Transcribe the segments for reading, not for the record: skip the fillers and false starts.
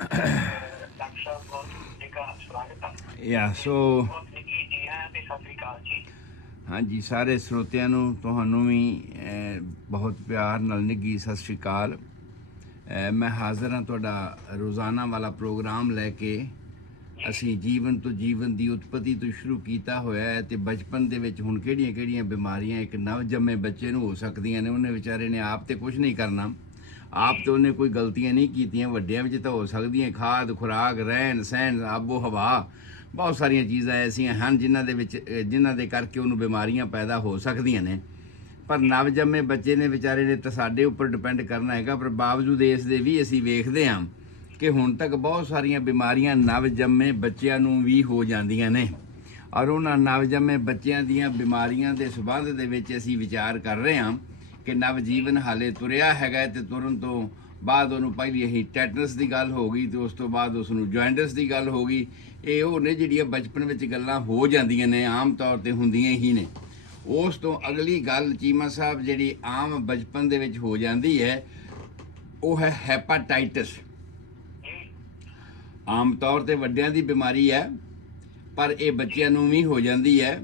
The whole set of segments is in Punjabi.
ਡਾਕਟਰ ਸਾਹਿਬ ਬਹੁਤ ਇੱਕ ਸਵਾਗਤ ਹੈ। Yeah, so ਬਹੁਤ ਨਿੱਘੀ ਜੀ ਹੈ ਤੇ ਸਤਿ ਸ੍ਰੀ ਅਕਾਲ ਜੀ। ਹਾਂਜੀ ਸਾਰੇ ਸਰੋਤਿਆਂ ਨੂੰ ਤੁਹਾਨੂੰ ਵੀ ਬਹੁਤ ਪਿਆਰ ਨਾਲ ਨਿੱਘੀ ਸਤਿ ਸ਼੍ਰੀ ਅਕਾਲ। ਮੈਂ ਹਾਜ਼ਰ ਹਾਂ ਤੁਹਾਡਾ ਰੋਜ਼ਾਨਾ ਵਾਲਾ ਪ੍ਰੋਗਰਾਮ ਲੈ ਕੇ। ਅਸੀਂ ਜੀਵਨ ਤੋਂ ਜੀਵਨ ਦੀ ਉਤਪਤੀ ਤੋਂ ਸ਼ੁਰੂ ਕੀਤਾ ਹੋਇਆ ਹੈ ਤੇ ਬਚਪਨ ਦੇ ਵਿੱਚ ਹੁਣ ਕਿਹੜੀਆਂ ਬਿਮਾਰੀਆਂ ਇੱਕ ਨਵਜੰਮੇ ਬੱਚੇ ਨੂੰ ਹੋ ਸਕਦੀਆਂ ਨੇ। ਉਹਨੇ ਵਿਚਾਰੇ ਨੇ ਆਪ ਤੇ ਕੁਝ ਨਹੀਂ ਕਰਨਾ, ਆਪ ਤੇ ਉਹਨੇ ਕੋਈ ਗਲਤੀਆਂ ਨਹੀਂ ਕੀਤੀਆਂ, ਵੱਡਿਆਂ ਵਿੱਚ ਤਾਂ ਹੋ ਸਕਦੀਆਂ। ਖਾਦ ਖੁਰਾਕ, ਰਹਿਣ ਸਹਿਣ, ਆਬੋ ਹਵਾ, ਬਹੁਤ ਸਾਰੀਆਂ ਚੀਜ਼ਾਂ ਐਸੀਆਂ ਹਨ ਜਿਨ੍ਹਾਂ ਦੇ ਕਰਕੇ ਉਹਨੂੰ ਬਿਮਾਰੀਆਂ ਪੈਦਾ ਹੋ ਸਕਦੀਆਂ ਨੇ। ਪਰ ਨਵਜੰਮੇ ਬੱਚੇ ਨੇ ਵਿਚਾਰੇ ਨੇ ਤਾਂ ਸਾਡੇ ਉੱਪਰ ਡਿਪੈਂਡ ਕਰਨਾ ਹੈਗਾ। ਪਰ ਬਾਵਜੂਦ ਇਸ ਦੇ ਵੀ ਅਸੀਂ ਵੇਖਦੇ ਹਾਂ ਕਿ ਹੁਣ ਤੱਕ ਬਹੁਤ ਸਾਰੀਆਂ ਬਿਮਾਰੀਆਂ ਨਵਜੰਮੇ ਬੱਚਿਆਂ ਨੂੰ ਵੀ ਹੋ ਜਾਂਦੀਆਂ ਨੇ। ਔਰ ਉਹਨਾਂ ਨਵਜੰਮੇ ਬੱਚਿਆਂ ਦੀਆਂ ਬਿਮਾਰੀਆਂ ਦੇ ਸੰਬੰਧ ਦੇ ਵਿੱਚ ਅਸੀਂ ਵਿਚਾਰ ਕਰ ਰਹੇ ਹਾਂ ਕਿ ਨਵਜੀਵਨ ਹਾਲੇ ਤੁਰਿਆ ਹੈਗਾ ਤੇ ਤੁਰਨ ਤੋਂ ਬਾਅਦ ਉਹਨੂੰ ਪਹਿਲੀ ਅਸੀਂ ਟੈਟਨਸ ਦੀ ਗੱਲ ਹੋ ਗਈ ਤੇ ਉਸ ਤੋਂ ਬਾਅਦ ਉਸ ਨੂੰ ਜੁਆਇੰਟਸ ਦੀ ਗੱਲ ਹੋ ਗਈ। ਇਹ ਉਹ ਨੇ ਜਿਹੜੀਆਂ ਬਚਪਨ ਵਿੱਚ ਗੱਲਾਂ ਹੋ ਜਾਂਦੀਆਂ ਨੇ, ਆਮ ਤੌਰ 'ਤੇ ਹੁੰਦੀਆਂ ਹੀ ਨੇ। ਉਸ ਤੋਂ ਅਗਲੀ ਗੱਲ ਚੀਮਾ ਸਾਹਿਬ ਜਿਹੜੀ ਆਮ ਬਚਪਨ ਦੇ ਵਿੱਚ ਹੋ ਜਾਂਦੀ ਹੈ ਉਹ ਹੈ ਹੈਪਾਟਾਈਟਸ। ਆਮ ਤੌਰ 'ਤੇ ਵੱਡਿਆਂ ਦੀ ਬਿਮਾਰੀ ਹੈ ਪਰ ਇਹ ਬੱਚਿਆਂ ਨੂੰ ਵੀ ਹੋ ਜਾਂਦੀ ਹੈ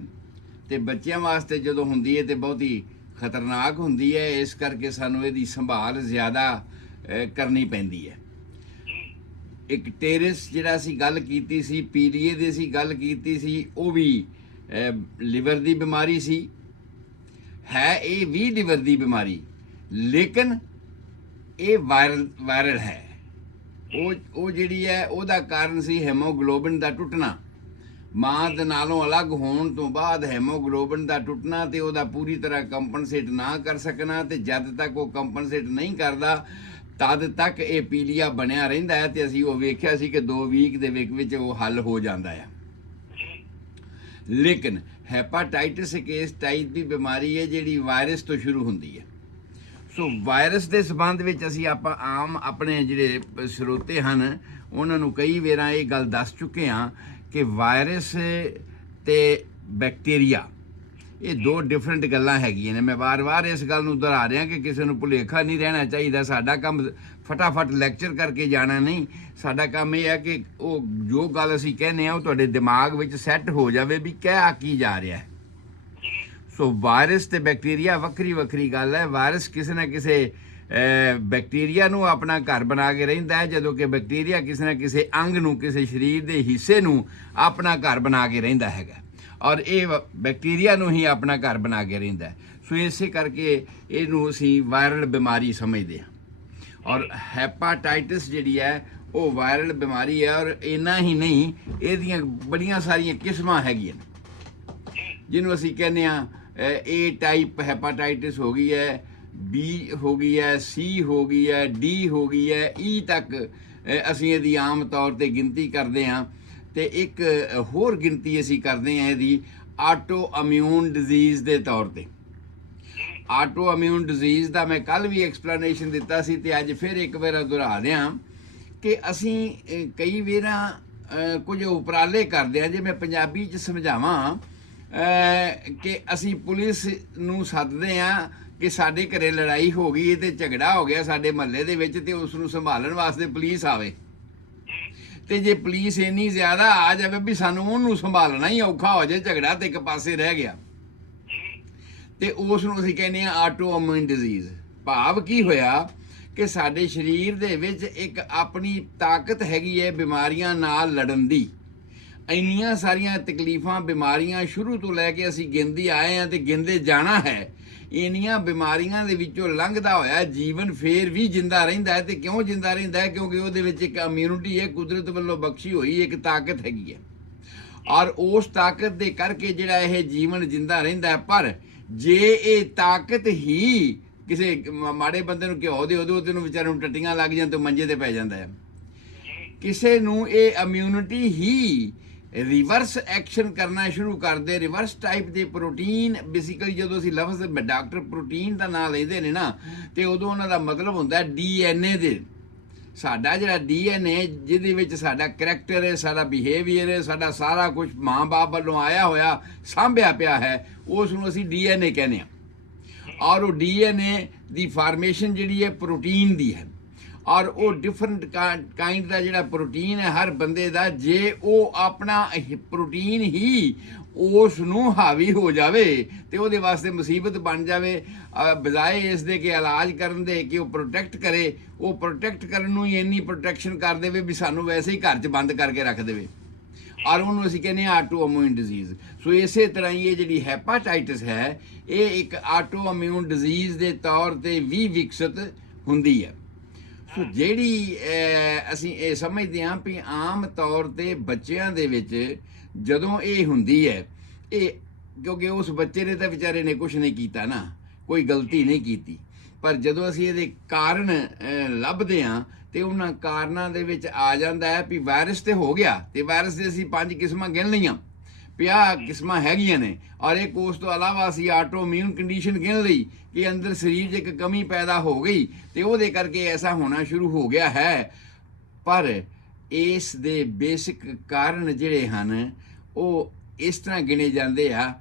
ਤੇ ਬੱਚਿਆਂ ਵਾਸਤੇ ਜਦੋਂ ਹੁੰਦੀ ਹੈ ਤੇ ਬਹੁਤ ਹੀ ਖਤਰਨਾਕ ਹੁੰਦੀ ਹੈ। ਇਸ ਕਰਕੇ ਸਾਨੂੰ ਇਹਦੀ ਸੰਭਾਲ ਜ਼ਿਆਦਾ ਕਰਨੀ ਪੈਂਦੀ ਹੈ। ਇੱਕ ਟੇਰਿਸ ਜਿਹੜਾ ਅਸੀਂ ਗੱਲ ਕੀਤੀ ਸੀ, ਪੀਲੀਏ ਦੀ ਅਸੀਂ ਗੱਲ ਕੀਤੀ ਸੀ, ਉਹ ਵੀ ਲਿਵਰ ਦੀ ਬਿਮਾਰੀ ਸੀ। ਹੈ ਇਹ ਵੀ ਲਿਵਰ ਦੀ ਬਿਮਾਰੀ, ਲੇਕਿਨ ਇਹ ਵਾਇਰਲ ਹੈ। ਉਹ ਜਿਹੜੀ ਹੈ ਉਹਦਾ ਕਾਰਨ ਸੀ ਹੈਮੋਗਲੋਬਿਨ ਦਾ ਟੁੱਟਣਾ। ਮਾਂ ਦੇ ਨਾਲੋਂ ਅਲੱਗ ਹੋਣ ਤੋਂ ਬਾਅਦ ਹੈਮੋਗਲੋਬਿਨ ਦਾ ਟੁੱਟਣਾ ਤੇ ਉਹਦਾ ਪੂਰੀ ਤਰ੍ਹਾਂ ਕੰਪਨਸੇਟ ਨਾ ਕਰ ਸਕਣਾ। ਤੇ ਜਦ ਤੱਕ ਉਹ ਕੰਪਨਸੇਟ ਨਹੀਂ ਕਰਦਾ ਤਦ ਤੱਕ ਇਹ ਪੀਲੀਆ ਬਣਿਆ ਰਹਿੰਦਾ ਹੈ। ਤੇ ਅਸੀਂ ਉਹ ਵੇਖਿਆ ਸੀ ਕਿ 2 ਵੀਕ ਦੇ ਵਿੱਚ ਉਹ ਹੱਲ ਹੋ ਜਾਂਦਾ ਹੈ। ਲੇਕਿਨ ਹੈਪਾਟਾਈਟਸ ਇੱਕ ਇਸ ਟਾਈਪ ਦੀ ਬਿਮਾਰੀ ਹੈ ਜਿਹੜੀ ਵਾਇਰਸ ਤੋਂ ਸ਼ੁਰੂ ਹੁੰਦੀ ਹੈ। ਸੋ ਵਾਇਰਸ ਦੇ ਸੰਬੰਧ ਵਿੱਚ ਅਸੀਂ ਆਮ ਆਪਣੇ ਜਿਹੜੇ ਸਰੋਤੇ ਹਨ ਉਹਨਾਂ ਨੂੰ ਕਈ ਵਾਰਾਂ ਇਹ ਗੱਲ ਦੱਸ ਚੁੱਕੇ ਹਾਂ ਕਿ ਵਾਇਰਸ ਤੇ ਬੈਕਟੀਰੀਆ ਇਹ 2 ਡਿਫਰੈਂਟ ਗੱਲਾਂ ਹੈਗੀਆਂ ਨੇ। ਮੈਂ ਵਾਰ-ਵਾਰ ਇਸ ਗੱਲ ਨੂੰ ਦੁਹਰਾ ਰਿਹਾ ਕਿ ਕਿਸੇ ਨੂੰ ਭੁਲੇਖਾ ਨਹੀਂ ਰਹਿਣਾ ਚਾਹੀਦਾ। ਸਾਡਾ ਕੰਮ ਫਟਾਫਟ ਲੈਕਚਰ ਕਰਕੇ ਜਾਣਾ ਨਹੀਂ। ਸਾਡਾ ਕੰਮ ਇਹ ਹੈ ਕਿ ਉਹ ਜੋ ਗੱਲ ਅਸੀਂ ਕਹਿੰਦੇ ਹਾਂ ਉਹ ਤੁਹਾਡੇ ਦਿਮਾਗ ਵਿੱਚ ਸੈੱਟ ਹੋ ਜਾਵੇ ਵੀ ਕਹਿ ਕੀ ਜਾ ਰਿਹਾ ਹੈ। ਸੋ ਵਾਇਰਸ ਤੇ ਬੈਕਟੀਰੀਆ ਵੱਖਰੀ ਗੱਲ ਹੈ। ਵਾਇਰਸ ਕਿਸੇ ਨਾ ਕਿਸੇ ਬੈਕਟੀਰੀਆ ਨੂੰ ਆਪਣਾ ਘਰ ਬਣਾ ਕੇ ਰਹਿੰਦਾ ਹੈ, ਜਦੋਂ ਕਿ ਬੈਕਟੀਰੀਆ ਕਿਸੇ ਨਾ ਕਿਸੇ ਅੰਗ ਨੂੰ, ਕਿਸੇ ਸਰੀਰ ਦੇ ਹਿੱਸੇ ਨੂੰ ਆਪਣਾ ਘਰ ਬਣਾ ਕੇ ਰਹਿੰਦਾ ਹੈਗਾ। ਔਰ ਇਹ ਬੈਕਟੀਰੀਆ ਨੂੰ ਹੀ ਆਪਣਾ ਘਰ ਬਣਾ ਕੇ ਰਹਿੰਦਾ ਹੈ। ਸੋ ਇਸੇ ਕਰਕੇ ਇਹਨੂੰ ਅਸੀਂ ਵਾਇਰਲ ਬਿਮਾਰੀ ਸਮਝਦੇ ਹਾਂ। ਔਰ ਹੈਪਾਟਾਈਟਸ ਜਿਹੜੀ ਹੈ ਉਹ ਵਾਇਰਲ ਬਿਮਾਰੀ ਹੈ। ਔਰ ਇੰਨਾ ਹੀ ਨਹੀਂ, ਇਹਦੀਆਂ ਬੜੀਆਂ ਸਾਰੀਆਂ ਕਿਸਮਾਂ ਹੈਗੀਆਂ ਜਿਹਨੂੰ ਅਸੀਂ ਕਹਿੰਦੇ ਹਾਂ A ਟਾਈਪ ਹੈਪਾਟਾਈਟਸ ਹੋ ਗਈ ਹੈ, B ਹੋ ਗਈ ਹੈ, C ਹੋ ਗਈ ਹੈ, D ਹੋ ਗਈ ਹੈ, E ਤੱਕ ਅਸੀਂ ਇਹਦੀ ਆਮ ਤੌਰ 'ਤੇ ਗਿਣਤੀ ਕਰਦੇ ਹਾਂ। ਤੇ ਇੱਕ ਹੋਰ ਗਿਣਤੀ ਅਸੀਂ ਕਰਦੇ ਹਾਂ ਇਹਦੀ ਆਟੋ ਇਮਿਊਨ ਡਿਜ਼ੀਜ਼ ਦੇ ਤੌਰ 'ਤੇ। ਆਟੋ ਇਮਿਊਨ ਡਿਜ਼ੀਜ਼ ਦਾ ਮੈਂ ਕੱਲ੍ਹ ਵੀ ਐਕਸਪਲੇਨੇਸ਼ਨ ਦਿੱਤਾ ਸੀ ਤੇ ਅੱਜ ਫਿਰ ਇੱਕ ਵਾਰ ਦੁਹਰਾ ਦਿਆਂ ਕਿ ਅਸੀਂ ਕਈ ਵਾਰਾਂ ਕੁਝ ਉਪਰਾਲੇ ਕਰਦੇ ਹਾਂ। ਜੇ ਮੈਂ ਪੰਜਾਬੀ 'ਚ ਸਮਝਾਵਾਂ ਕਿ ਅਸੀਂ ਪੁਲਿਸ ਨੂੰ ਸੱਦਦੇ ਹਾਂ ਕਿ ਸਾਡੇ ਘਰੇ ਲੜਾਈ ਹੋ ਗਈ ਤੇ ਝਗੜਾ ਹੋ ਗਿਆ ਸਾਡੇ ਮਹੱਲੇ ਦੇ ਵਿੱਚ ਤੇ ਉਸ ਨੂੰ ਸੰਭਾਲਣ ਵਾਸਤੇ ਪੁਲਿਸ ਆਵੇ। ਤੇ ਜੇ ਪੁਲਿਸ ਇੰਨੀ ਜ਼ਿਆਦਾ ਆ ਜਾਵੇ ਵੀ ਸਾਨੂੰ ਉਹਨੂੰ ਸੰਭਾਲਣਾ ਹੀ ਔਖਾ ਹੋ ਜਾਏ, ਝਗੜਾ ਤੇ ਇੱਕ ਪਾਸੇ ਰਹਿ ਗਿਆ, ਤੇ ਉਸ ਨੂੰ ਅਸੀਂ ਕਹਿੰਦੇ ਹਾਂ ਆਟੋ ਇਮਿਊਨ ਡਿਜ਼ੀਜ਼। ਭਾਵ ਕੀ ਹੋਇਆ ਕਿ ਸਾਡੇ ਸਰੀਰ ਦੇ ਵਿੱਚ ਇੱਕ ਆਪਣੀ ਤਾਕਤ ਹੈਗੀ ਹੈ ਬਿਮਾਰੀਆਂ ਨਾਲ ਲੜਨ ਦੀ। ਇੰਨੀਆਂ ਸਾਰੀਆਂ ਤਕਲੀਫਾਂ, ਬਿਮਾਰੀਆਂ ਸ਼ੁਰੂ ਤੋਂ ਲੈ ਕੇ ਅਸੀਂ ਗਿਣਦੇ ਆਏ ਹਾਂ ਤੇ ਗਿਣਦੇ ਜਾਣਾ ਹੈ। ਇੰਨੀਆਂ ਬਿਮਾਰੀਆਂ ਦੇ ਵਿੱਚੋਂ ਲੰਘਦਾ ਹੋਇਆ ਜੀਵਨ ਫੇਰ ਵੀ ਜਿੰਦਾ ਰਹਿੰਦਾ ਹੈ। ਤੇ ਕਿਉਂ ਜਿੰਦਾ ਰਹਿੰਦਾ ਹੈ? ਕਿਉਂਕਿ ਉਹਦੇ ਵਿੱਚ ਇੱਕ ਇਮਿਊਨਿਟੀ ਹੈ, ਕੁਦਰਤ ਵੱਲੋਂ ਬਖਸ਼ੀ ਹੋਈ ਇੱਕ ਤਾਕਤ ਹੈਗੀ ਹੈ। ਔਰ ਉਸ ਤਾਕਤ ਦੇ ਕਰਕੇ ਜਿਹੜਾ ਇਹ ਜੀਵਨ ਜਿੰਦਾ ਰਹਿੰਦਾ ਹੈ। ਪਰ ਜੇ ਇਹ ਤਾਕਤ ਹੀ ਕਿਸੇ ਮਾੜੇ ਬੰਦੇ ਨੂੰ ਘਿਓ ਦੇ ਉਹਦੇ ਨੂੰ ਵਿਚਾਰੇ ਨੂੰ ਟੱਟੀਆਂ ਲੱਗ ਜਾਣ ਤੇ ਮੰਜੇ ਤੇ ਪੈ ਜਾਂਦਾ ਹੈ। ਕਿਸੇ ਨੂੰ ਇਹ ਇਮਿਊਨਿਟੀ ਹੀ ਰਿਵਰਸ ਐਕਸ਼ਨ ਕਰਨਾ ਸ਼ੁਰੂ ਕਰਦੇ। ਰਿਵਰਸ ਟਾਈਪ ਦੇ ਪ੍ਰੋਟੀਨ, ਬੇਸਿਕਲੀ ਜਦੋਂ ਅਸੀਂ ਲਫ਼ਜ਼ ਡਾਕਟਰ ਪ੍ਰੋਟੀਨ ਦਾ ਨਾਂ ਲੈਂਦੇ ਨੇ ਨਾ ਤੇ ਉਦੋਂ ਉਹਨਾਂ ਦਾ ਮਤਲਬ ਹੁੰਦਾ DNA ਦੇ। ਸਾਡਾ ਜਿਹੜਾ DNA ਜਿਹਦੇ ਵਿੱਚ ਸਾਡਾ ਕਰੈਕਟਰ ਹੈ, ਸਾਡਾ ਬਿਹੇਵੀਅਰ ਹੈ, ਸਾਡਾ ਸਾਰਾ ਕੁਝ ਮਾਂ-ਬਾਪ ਵੱਲੋਂ ਆਇਆ ਹੋਇਆ ਸਾਂਭਿਆ ਪਿਆ ਹੈ, ਉਸ ਨੂੰ ਅਸੀਂ DNA ਕਹਿੰਦੇ ਹਾਂ। ਔਰ ਉਹ DNA ਦੀ ਫਾਰਮੇਸ਼ਨ ਜਿਹੜੀ ਹੈ ਪ੍ਰੋਟੀਨ ਦੀ ਹੈ। ਔਰ ਉਹ ਡਿਫਰੈਂਟ ਕਾਈਂਡ ਦਾ ਜਿਹੜਾ ਪ੍ਰੋਟੀਨ ਹੈ ਹਰ ਬੰਦੇ ਦਾ, ਜੇ ਉਹ ਆਪਣਾ ਪ੍ਰੋਟੀਨ ਹੀ ਉਸ ਨੂੰ ਹਾਵੀ ਹੋ ਜਾਵੇ ਤੇ ਉਹਦੇ ਵਾਸਤੇ ਮੁਸੀਬਤ ਬਣ ਜਾਵੇ। ਬਜਾਏ ਇਸ ਦੇ ਕਿ ਇਲਾਜ ਕਰਨ ਦੇ ਕਿ ਉਹ ਪ੍ਰੋਟੈਕਟ ਕਰੇ, ਉਹ ਪ੍ਰੋਟੈਕਟ ਕਰਨ ਨੂੰ ਹੀ ਇੰਨੀ ਪ੍ਰੋਟੈਕਸ਼ਨ ਕਰ ਦੇਵੇ ਵੀ ਸਾਨੂੰ ਵੈਸੇ ਹੀ ਘਰ 'ਚ ਬੰਦ ਕਰਕੇ ਰੱਖ ਦੇਵੇ, ਔਰ ਉਹਨੂੰ ਅਸੀਂ ਕਹਿੰਦੇ ਹਾਂ ਆਟੋ ਇਮਿਊਨ ਡਿਜ਼ੀਜ਼। ਸੋ ਇਸੇ ਤਰ੍ਹਾਂ ਹੀ ਇਹ ਜਿਹੜੀ ਹੈਪਾਟਾਈਟਸ ਹੈ ਇਹ ਇੱਕ ਆਟੋ ਇਮਿਊਨ ਡਿਜ਼ੀਜ਼ ਦੇ ਤੌਰ ਤੇ ਵੀ ਵਿਕਸਿਤ ਹੁੰਦੀ ਹੈ। ਸੋ ਜਿਹੜੀ ਅਸੀਂ ਇਹ ਸਮਝਦੇ ਹਾਂ ਵੀ ਆਮ ਤੌਰ ਤੇ ਬੱਚਿਆਂ ਦੇ ਵਿੱਚ ਜਦੋਂ ਇਹ ਹੁੰਦੀ ਹੈ, ਇਹ ਕਿਉਂਕਿ ਉਸ ਬੱਚੇ ਨੇ ਤਾਂ ਵਿਚਾਰੇ ਨੇ ਕੁਝ ਨਹੀਂ ਕੀਤਾ ਨਾ, ਕੋਈ ਗਲਤੀ ਨਹੀਂ ਕੀਤੀ, ਪਰ ਜਦੋਂ ਅਸੀਂ ਇਹਦੇ ਕਾਰਨ ਲੱਭਦੇ ਹਾਂ ਤੇ ਉਹਨਾਂ ਕਾਰਨਾਂ ਦੇ ਵਿੱਚ ਆ ਜਾਂਦਾ ਹੈ ਵੀ ਵਾਇਰਸ ਤੇ ਹੋ ਗਿਆ, ਤੇ ਵਾਇਰਸ ਦੇ ਅਸੀਂ 5 ਕਿਸਮਾਂ ਗਿਣ ਲਈਆਂ, 50 ਕਿਸਮਾਂ ਹੈਗੀਆਂ ਨੇ, ਔਰ ਇੱਕ ਉਸ ਤੋਂ ਇਲਾਵਾ ਅਸੀਂ ਆਟੋ ਇਮਿਊਨ ਕੰਡੀਸ਼ਨ ਗਿਣ ਲਈ ਕਿ ਅੰਦਰ ਸਰੀਰ 'ਚ ਇੱਕ ਕਮੀ ਪੈਦਾ ਹੋ ਗਈ ਤੇ ਉਹਦੇ ਕਰਕੇ ਐਸਾ ਹੋਣਾ ਸ਼ੁਰੂ ਹੋ ਗਿਆ ਹੈ। ਪਰ ਇਸ ਦੇ ਬੇਸਿਕ ਕਾਰਨ ਜਿਹੜੇ ਹਨ ਉਹ ਇਸ ਤਰ੍ਹਾਂ ਗਿਣੇ ਜਾਂਦੇ ਆ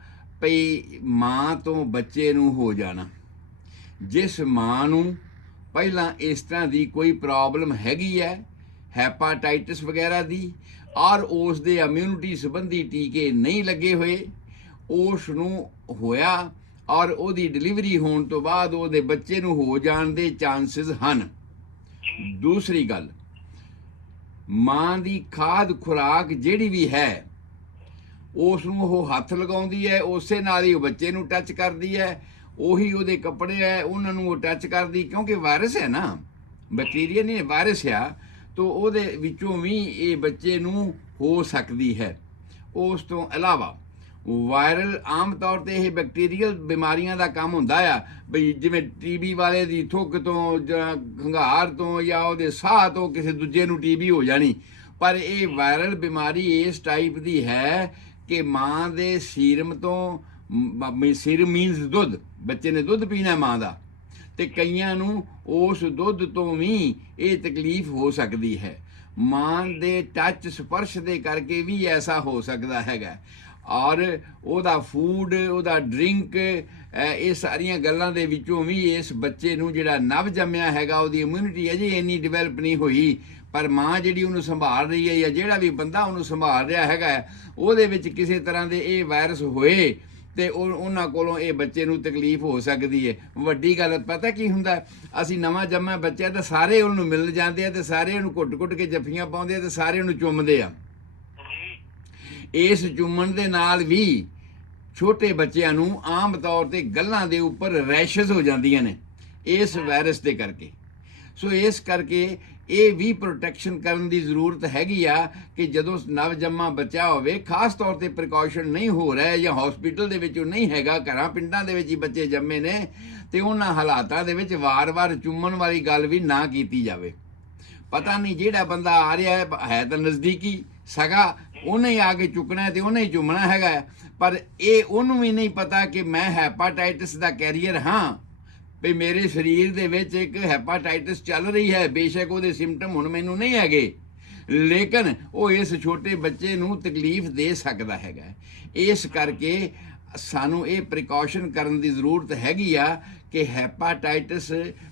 ਭਈ ਮਾਂ ਤੋਂ ਬੱਚੇ ਨੂੰ ਹੋ ਜਾਣਾ। ਜਿਸ ਮਾਂ ਨੂੰ ਪਹਿਲਾਂ ਇਸ ਤਰ੍ਹਾਂ ਦੀ ਕੋਈ ਪ੍ਰੋਬਲਮ ਹੈਗੀ ਹੈ ਹੈਪਾਟਾਈਟਸ ਵਗੈਰਾ ਦੀ, ਔਰ ਉਸ ਦੇ ਇਮਿਊਨਿਟੀ ਸੰਬੰਧੀ ਟੀਕੇ ਨਹੀਂ ਲੱਗੇ ਹੋਏ, ਉਸ ਨੂੰ ਹੋਇਆ ਔਰ ਉਹਦੀ ਡਿਲੀਵਰੀ ਹੋਣ ਤੋਂ ਬਾਅਦ ਉਹਦੇ ਬੱਚੇ ਨੂੰ ਹੋ ਜਾਣ ਦੇ ਚਾਂਸਸ ਹਨ। ਦੂਸਰੀ ਗੱਲ, ਮਾਂ ਦੀ ਖਾਦ ਖੁਰਾਕ ਜਿਹੜੀ ਵੀ ਹੈ ਉਸ ਨੂੰ ਉਹ ਹੱਥ ਲਗਾਉਂਦੀ ਹੈ, ਉਸੇ ਨਾਲ ਹੀ ਉਹ ਬੱਚੇ ਨੂੰ ਟੱਚ ਕਰਦੀ ਹੈ, ਉਹੀ ਉਹਦੇ ਕੱਪੜੇ ਹੈ ਉਹਨਾਂ ਨੂੰ ਉਹ ਟੱਚ ਕਰਦੀ, ਕਿਉਂਕਿ ਵਾਇਰਸ ਹੈ ਨਾ, ਬੈਕਟੀਰੀਆ ਨਹੀਂ ਵਾਇਰਸ ਆ, ਤੋ ਉਹਦੇ ਵਿੱਚੋਂ ਵੀ ਇਹ ਬੱਚੇ ਨੂੰ ਹੋ ਸਕਦੀ ਹੈ। ਉਸ ਤੋਂ ਇਲਾਵਾ ਵਾਇਰਲ ਆਮ ਤੌਰ ਤੇ ਇਹ ਬੈਕਟੀਰੀਅਲ ਬਿਮਾਰੀਆਂ ਦਾ ਕੰਮ ਹੁੰਦਾ ਆ, ਬਈ ਜਿਵੇਂ ਟੀਬੀ ਵਾਲੇ ਦੀ ਥੁੱਕ ਤੋਂ ਜਾਂ ਖੰਘਾਰ ਤੋਂ ਜਾਂ ਉਹਦੇ ਸਾਹ ਤੋਂ ਕਿਸੇ ਦੂਜੇ ਨੂੰ ਟੀਬੀ ਹੋ ਜਾਣੀ, ਪਰ ਇਹ ਵਾਇਰਲ ਬਿਮਾਰੀ ਇਸ ਟਾਈਪ ਦੀ ਹੈ ਕਿ ਮਾਂ ਦੇ ਸੀਰਮ ਤੋਂ, ਸੀਰਮ ਮੀਨਸ ਦੁੱਧ, ਬੱਚੇ ਨੇ ਦੁੱਧ ਪੀਣਾ ਮਾਂ ਦਾ, ਤੇ ਕਈਆਂ ਨੂੰ ਉਸ ਦੁੱਧ ਤੋਂ ਵੀ ਇਹ ਤਕਲੀਫ ਹੋ ਸਕਦੀ ਹੈ। ਮਾਂ ਦੇ ਟੱਚ ਸਪਰਸ਼ ਦੇ ਕਰਕੇ ਵੀ ਐਸਾ ਹੋ ਸਕਦਾ ਹੈਗਾ, ਔਰ ਉਹਦਾ ਫੂਡ, ਉਹਦਾ ਡਰਿੰਕ, ਇਹ ਸਾਰੀਆਂ ਗੱਲਾਂ ਦੇ ਵਿੱਚੋਂ ਵੀ ਇਸ ਬੱਚੇ ਨੂੰ ਜਿਹੜਾ ਨਵ ਜੰਮਿਆ ਹੈਗਾ ਉਹਦੀ ਇਮਿਊਨਿਟੀ ਅਜੇ ਇੰਨੀ ਡਿਵੈਲਪ ਨਹੀਂ ਹੋਈ, ਪਰ ਮਾਂ ਜਿਹੜੀ ਉਹਨੂੰ ਸੰਭਾਲ ਰਹੀ ਹੈ ਜਾਂ ਜਿਹੜਾ ਵੀ ਬੰਦਾ ਉਹਨੂੰ ਸੰਭਾਲ ਰਿਹਾ ਹੈਗਾ ਉਹਦੇ ਵਿੱਚ ਕਿਸੇ ਤਰ੍ਹਾਂ ਦੇ ਇਹ ਵਾਇਰਸ ਹੋਏ ਤੇ ਉਹਨਾਂ ਕੋਲੋਂ ਇਹ ਬੱਚੇ ਨੂੰ ਤਕਲੀਫ ਹੋ ਸਕਦੀ ਹੈ। ਵੱਡੀ ਗੱਲ ਪਤਾ ਕੀ ਹੁੰਦਾ, ਅਸੀਂ ਨਵਾਂ ਜੰਮਿਆ ਬੱਚਾ ਤਾਂ ਸਾਰੇ ਉਹਨੂੰ ਮਿਲ ਜਾਂਦੇ ਆ ਤੇ ਸਾਰੇ ਉਹਨੂੰ ਘੁੱਟ-ਘੁੱਟ ਕੇ ਜੱਫੀਆਂ ਪਾਉਂਦੇ ਆ ਤੇ ਸਾਰੇ ਉਹਨੂੰ ਚੁੰਮਦੇ ਆ। ਇਸ ਚੁੰਮਣ ਦੇ ਨਾਲ ਵੀ ਛੋਟੇ ਬੱਚਿਆਂ ਨੂੰ ਆਮ ਤੌਰ ਤੇ ਗੱਲਾਂ ਦੇ ਉੱਪਰ ਰੈਸ਼ਸ ਹੋ ਜਾਂਦੀਆਂ ਨੇ ਇਸ ਵਾਇਰਸ ਦੇ ਕਰਕੇ। ਸੋ ਇਸ ਕਰਕੇ ਇਹ ਵੀ ਪ੍ਰੋਟੈਕਸ਼ਨ ਕਰਨ ਦੀ ਜ਼ਰੂਰਤ ਹੈਗੀ ਆ ਕਿ ਜਦੋਂ ਨਵਜੰਮਾ ਬੱਚਾ ਹੋਵੇ, ਖਾਸ ਤੌਰ ਤੇ ਪ੍ਰੀਕਾਸ਼ਨ ਨਹੀਂ ਹੋ ਰਿਹਾ ਜਾਂ ਹਸਪੀਟਲ ਦੇ ਵਿੱਚ ਨਹੀਂ ਹੈਗਾ, ਘਰਾਂ ਪਿੰਡਾਂ ਦੇ ਵਿੱਚ ਹੀ ਬੱਚੇ ਜੰਮੇ ਨੇ, ਤੇ ਉਹਨਾਂ ਹਾਲਾਤਾਂ ਦੇ ਵਿੱਚ ਵਾਰ-ਵਾਰ ਚੁੰਮਣ ਵਾਲੀ ਗੱਲ ਵੀ ਨਾ ਕੀਤੀ ਜਾਵੇ। ਪਤਾ ਨਹੀਂ ਜਿਹੜਾ ਬੰਦਾ ਆ ਰਿਹਾ ਹੈ ਤਾਂ ਨਜ਼ਦੀਕੀ ਸਗਾ, ਉਹਨੇ ਹੀ ਆ ਕੇ ਚੁੱਕਣਾ ਤੇ ਉਹਨੇ ਹੀ ਚੁੰਮਣਾ ਹੈਗਾ, ਪਰ ਇਹ ਉਹਨੂੰ ਵੀ ਨਹੀਂ ਪਤਾ ਕਿ ਮੈਂ ਹੈਪਾਟਾਈਟਸ ਦਾ ਕੈਰੀਅਰ ਹਾਂ, ਵੀ ਮੇਰੇ ਸਰੀਰ ਦੇ ਵਿੱਚ ਇੱਕ ਹੈਪਾਟਾਈਟਸ ਚੱਲ ਰਹੀ ਹੈ। ਬੇਸ਼ੱਕ ਉਹਦੇ ਸਿੰਪਟਮ ਹੁਣ ਮੈਨੂੰ ਨਹੀਂ ਹੈਗੇ, ਲੇਕਿਨ ਉਹ ਇਸ ਛੋਟੇ ਬੱਚੇ ਨੂੰ ਤਕਲੀਫ ਦੇ ਸਕਦਾ ਹੈਗਾ। ਇਸ ਕਰਕੇ ਸਾਨੂੰ ਇਹ ਪ੍ਰੀਕਾਸ਼ਨ ਕਰਨ ਦੀ ਜ਼ਰੂਰਤ ਹੈਗੀ ਆ ਕਿ ਹੈਪਾਟਾਈਟਸ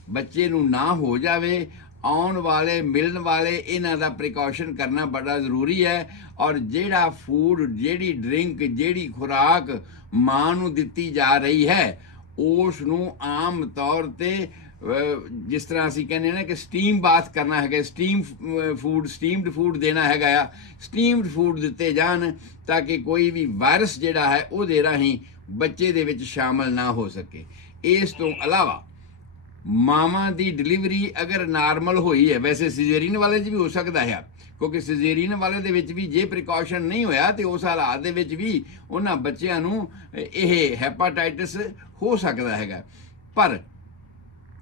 ਬੱਚੇ ਨੂੰ ਨਾ ਹੋ ਜਾਵੇ। ਆਉਣ ਵਾਲੇ ਮਿਲਣ ਵਾਲੇ ਇਹਨਾਂ ਦਾ ਪ੍ਰੀਕਾਸ਼ਨ ਕਰਨਾ ਬੜਾ ਜ਼ਰੂਰੀ ਹੈ, ਔਰ ਜਿਹੜਾ ਫੂਡ, ਜਿਹੜੀ ਡਰਿੰਕ, ਜਿਹੜੀ ਖੁਰਾਕ ਮਾਂ ਨੂੰ ਦਿੱਤੀ ਜਾ ਰਹੀ ਹੈ ਉਸ ਨੂੰ ਆਮ ਤੌਰ ਤੇ ਜਿਸ ਤਰ੍ਹਾਂ ਅਸੀਂ ਕਹਿੰਦੇ ਨਾ ਕਿ ਸਟੀਮ ਬਾਥ ਕਰਨਾ ਹੈਗਾ, ਸਟੀਮਡ ਫੂਡ ਦੇਣਾ ਹੈਗਾ ਆ, ਸਟੀਮਡ ਫੂਡ ਦਿੱਤੇ ਜਾਣ ਤਾਂ ਕਿ ਕੋਈ ਵੀ ਵਾਇਰਸ ਜਿਹੜਾ ਹੈ ਉਹਦੇ ਰਾਹੀਂ ਬੱਚੇ ਦੇ ਵਿੱਚ ਸ਼ਾਮਲ ਨਾ ਹੋ ਸਕੇ। ਇਸ ਤੋਂ ਇਲਾਵਾ ਮਾਵਾਂ ਦੀ ਡਿਲੀਵਰੀ ਅਗਰ ਨਾਰਮਲ ਹੋਈ ਹੈ, ਵੈਸੇ ਸਿਜ਼ੇਰੀਅਨ ਵਾਲੇ 'ਚ ਵੀ ਹੋ ਸਕਦਾ ਹੈ, ਕਿਉਂਕਿ ਸਿਜ਼ੇਰੀਅਨ ਵਾਲੇ ਦੇ ਵਿੱਚ ਵੀ ਜੇ ਪ੍ਰੀਕਾਸ਼ਨ ਨਹੀਂ ਹੋਇਆ ਤੇ ਉਸ ਹਾਲਾਤ ਦੇ ਵਿੱਚ ਵੀ ਉਹਨਾਂ ਬੱਚਿਆਂ ਨੂੰ ਇਹ ਹੈਪਾਟਾਈਟਸ ਹੋ ਸਕਦਾ ਹੈਗਾ। ਪਰ